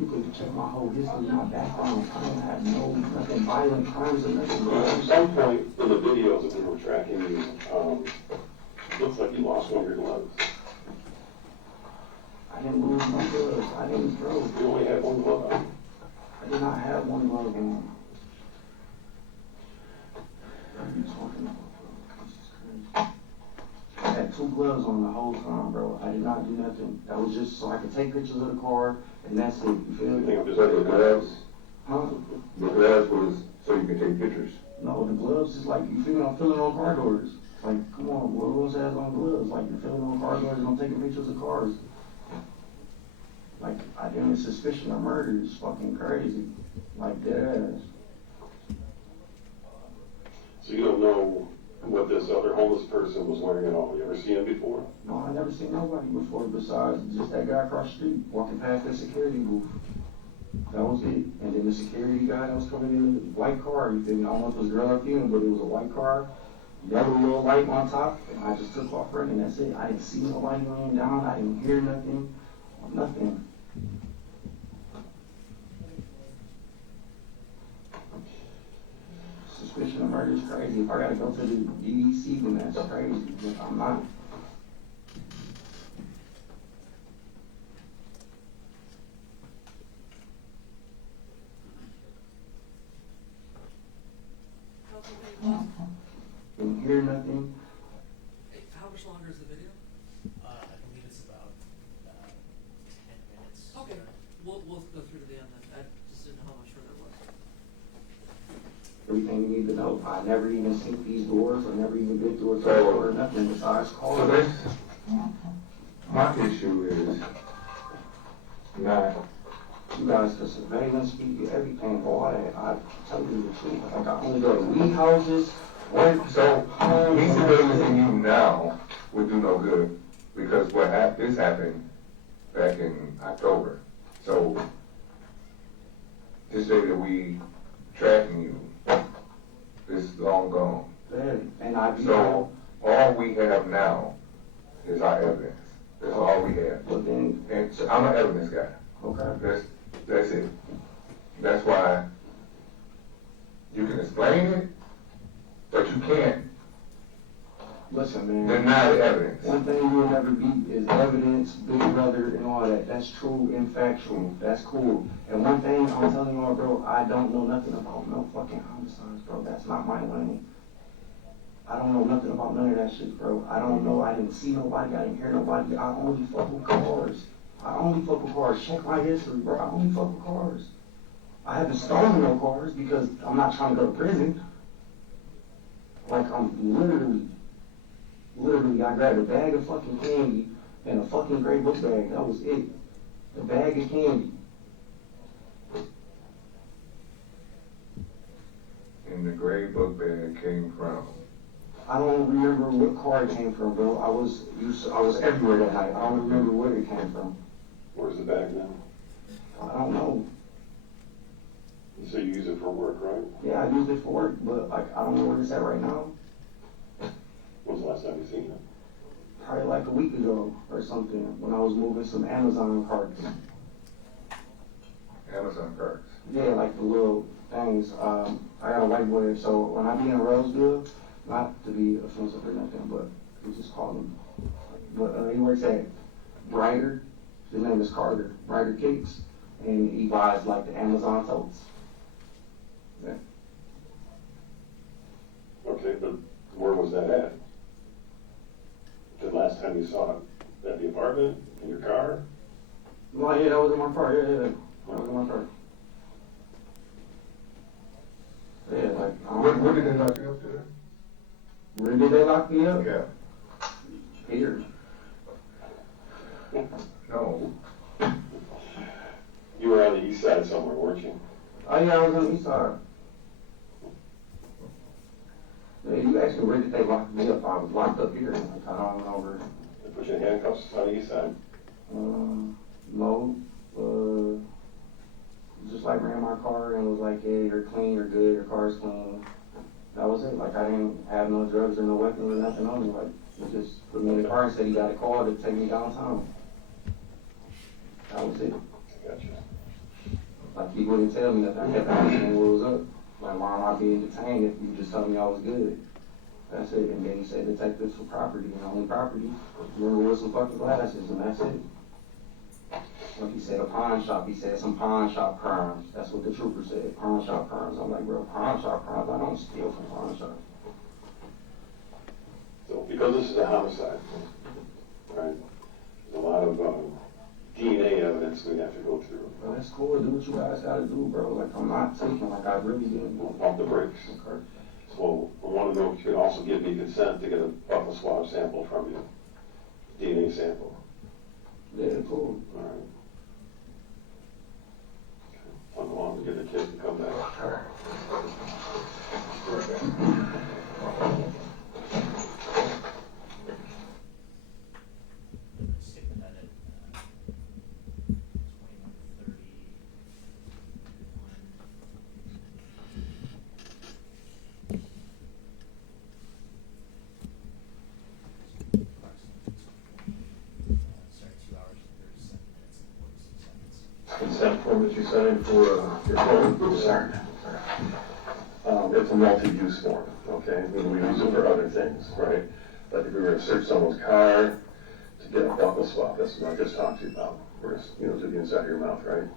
You can check my whole history, my background. I don't have nothing violent crimes or nothing, bro. At some point in the videos that we were tracking you, looks like you lost one of your gloves. I didn't lose my gloves. I didn't throw. You only had one glove on. I did not have one glove on. What are you talking about, bro? This is crazy. I had 2 gloves on the whole time, bro. I did not do nothing. That was just so I could take pictures of the car, and that's it. You feel You me? think I'm just But the gloves, Huh? the gloves was so you can take pictures. No, the gloves is like, you feel me? I'm filling on car doors. Like, come on, what else has on gloves? Like, you're filling on car doors and I'm taking pictures of cars. Like, I think the suspicion of murder is fucking crazy. Like, dead ass. So you don't know what this other homeless person was wearing at all? You ever seen him before? No, I never seen nobody before besides just that guy across the street walking past that security booth. That was it. And then the security guy that was coming in the white car, you feel me? I don't know if it was girl or female, but it was a white car, yellow little light on top, and I just took off running. That's it. I didn't see nobody laying down. I didn't hear nothing. Nothing. Suspicion of murder is crazy. If I gotta go to the DDC, then that's crazy. But I'm not. Didn't hear nothing. Hey, how much longer is the video? I believe it's about 10 minutes. Okay, we'll go through to the end then. I just didn't know how much further it was. Everything you need to know. I never even seen these doors. I never even been through a door or nothing besides So calling. this, my issue is not, You guys for surveillance, speed, everything, all that. I tell you the truth. Like, I only go to weed houses. so me surveilling you now would do no good because this happened back in October. So to say that we tracking you, this is long gone. And I do So all we have now is our evidence. That's all we have. But then, And so I'm an evidence guy. okay. That's it. That's why you can explain it, but you can't Listen, man. deny the evidence. One thing you'll never beat is evidence, big brother, and all that. That's true and factual. That's cool. And one thing I'm telling you all, bro, I don't know nothing about no fucking homicides, bro. That's not my lane. I don't know nothing about none of that shit, bro. I don't know. I didn't see nobody. I didn't hear nobody. I only fuck with cars. I only fuck with cars. Check my history, bro. I only fuck with cars. I haven't stolen no cars because I'm not trying to go to prison. Like, I'm literally, I grabbed a bag of fucking candy and a fucking gray book bag. That was it. A bag of candy. And the gray book bag came from. I don't remember what car it came from, bro. I was everywhere that night. I don't remember where it came from. Where's the bag now? I don't know. So you use it for work, right? Yeah, I used it for work, but like I don't know where it's at right now. When was the last time you seen it? Probably like a week ago or something when I was moving some Amazon carts. Amazon cards. Yeah, like the little things. I got a white boy, so when I be in Roseville, not to be offensive or nothing, but we just call him. But he works at Brighter. His name is Carter. Brighter Cakes, and he buys like the Amazon totes. Yeah. Okay, but where was that at? The last time you saw it? At the apartment? In your car? Well, yeah, that was in my car. Yeah. That was in my car. Yeah, like, Where did they lock you up to? Where did they lock me up? Yeah. Here. No. You were on the east side somewhere, weren't you? Oh yeah, I was on the east side. Yeah, you actually, where did they lock me up? I was locked up here. Like, I don't remember. They put you in handcuffs on the east side? No. Just like ran my car and was like, yeah, you're clean, you're good, your car's clean. That was it. Like, I didn't have no drugs or no weapons or nothing on me. Like, he just put me in the car and said he got a call to take me downtown. That was it. Gotcha. Like, he wouldn't tell me nothing. I kept asking what was up. Like, why am I being detained if you just told me I was good? That's it. And then he said detectives for property, and only property. Remember with some fucking glasses, and that's it. Like he said, a pawn shop. He said some pawn shop crimes. That's what the trooper said, pawn shop crimes. I'm like, bro, pawn shop crimes? I don't steal from pawn shops. So because this is a homicide, right, there's a lot of DNA evidence we have to go through. Well, that's cool. Do what you guys gotta do, bro. Like, I'm not taking, like, I really didn't. We'll pump the brakes. Okay. So I want to know if you can also give me consent to get a buccal swab sample from you, DNA sample. Yeah, cool. All right. I'm going to get the kid to come back. Stick with that at 21:30. Sorry, 2 hours and 37 minutes and 46 seconds. Consent form that you signed for your phone? Sorry. It's a multi-use form, okay? We use it for other things, right? Like if we were to search someone's car to get a buccal swab, that's what I just talked to you about. We're, to the inside of your mouth, right?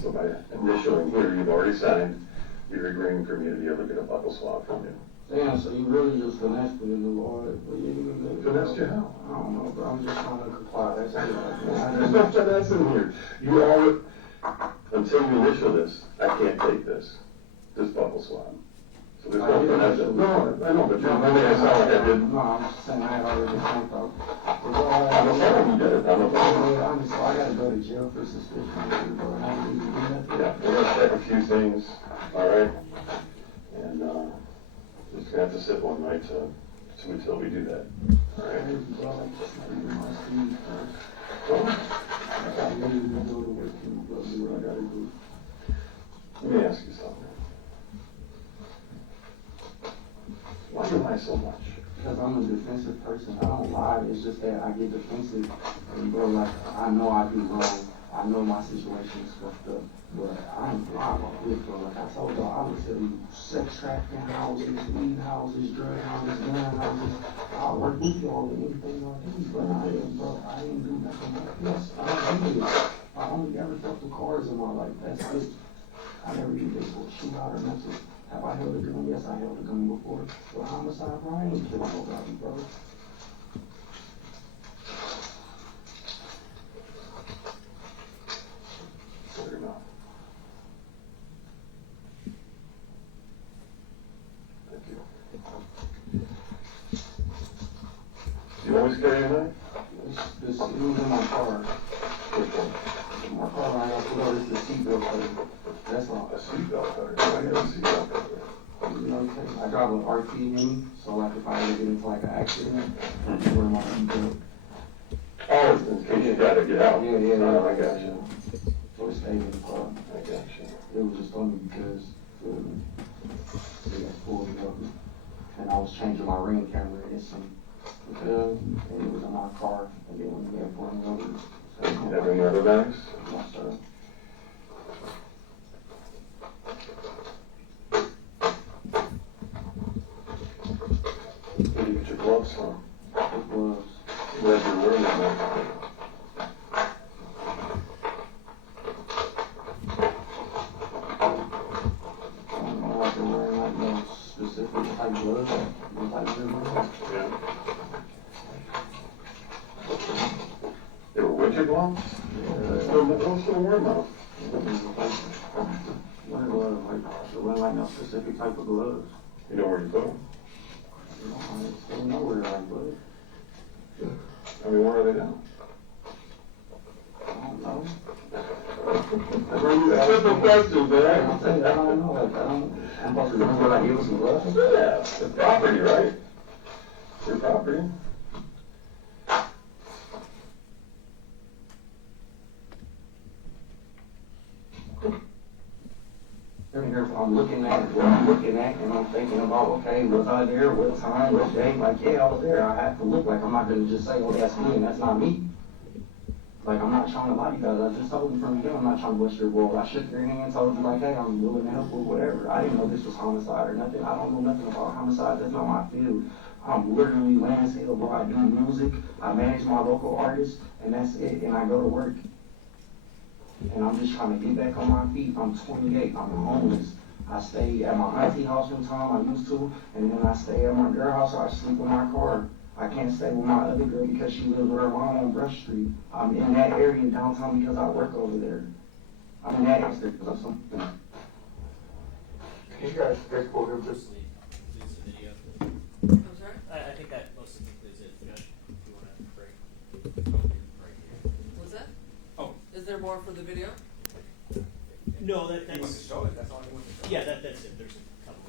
So by initialing here, you've already signed, you're agreeing for me to be able to get a buccal swab from you. Damn, so you really just finessed me, Lord. Finessed you how? I don't know, bro. I'm just trying to comply. That's it. There's no finesse in here. You all, until you initial this, I can't take this buccal swab. So there's no finesse. No, I know, but you're making it sound like I didn't. No, I'm just saying I had already sent out. I'm a phone, you did it. I'm a phone. So I gotta go to jail for suspicion, bro. I didn't do nothing. Yeah, we're gonna check a few things, all right? And, just gonna have to sit one night until we do that, all right? Let me ask you something. Why do you lie so much? Because I'm a defensive person. I don't lie. It's just that I get defensive. And bro, like, I know I do wrong. I know my situation is fucked up. But I ain't lying about this, bro. Like I told y'all, I would tell you sex trafficking houses, weed houses, drug houses, gun houses. I'll work with y'all with anything y'all do. But I ain't do nothing like this. I don't do this. I only ever fucked with cars in my life. That's it. I never did this for a shootout or nothing. Have I held a gun? Yes, I held a gun before. But homicide, bro, I ain't killing nobody, bro. Shut your mouth. Thank you. You always carry a knife? It was in my car. Which one? My car, I got put over the seatbelt cutter. That's all. A seatbelt cutter. I got a seatbelt cutter. You know what I'm saying? I drive an RT Mini, so like if I ever get into like an accident, I'm wearing my seatbelt. Oh, in case you gotta get out. Yeah. Oh, I got you. So it stayed in the car. I got you. It was just funny because they got pulled me over, and I was changing my ring camera and and it was in my car, and then when they pulled me over, so You have any other bags? yes, sir. Where do you get your gloves from? It was. Where's your wearing them? I don't know if they're wearing like no specific type gloves, like gloves. Yeah. They were winter gloves? Yeah. Still wear them out. Winter gloves, like, there wasn't like no specific type of gloves. You know where you put them? You know, I don't know where like gloves. I mean, where are they now? I don't know. That's a simple question, man. I'm saying, I don't know, like, I'm supposed to remember like give us some gloves? Yeah, it's property, right? It's your property. I'm looking at what I'm looking at, and I'm thinking about, okay, was I there, what time, what day? Like, yeah, I was there. I have to look. Like, I'm not gonna just say, oh, that's me, and that's not me. Like, I'm not trying to lie to you guys. I just told you from the beginning, I'm not trying to bust your balls. I shook your hand, told you, like, hey, I'm willing to help with whatever. I didn't know this was homicide or nothing. I don't know nothing about homicide. That's not my field. I'm literally landscape, bro. I do music. I manage my local artists, and that's it. And I go to work. And I'm just trying to get back on my feet. I'm 28. I'm homeless. I stay at my auntie house one time, I used to, and then I stay at my girl house, or I sleep in my car. I can't stay with my other girl because she lives with her mom on Brush Street. I'm in that area downtown because I work over there. I'm in that area because of something. You guys pull him just. Includes the video. I'm sorry? I think that mostly concludes it. Judge, if you want to break. Right here. What's that? Oh. Is there more for the video? No, that's. He wants to show it, that's all he wants to show. Yeah, that's it. There's a couple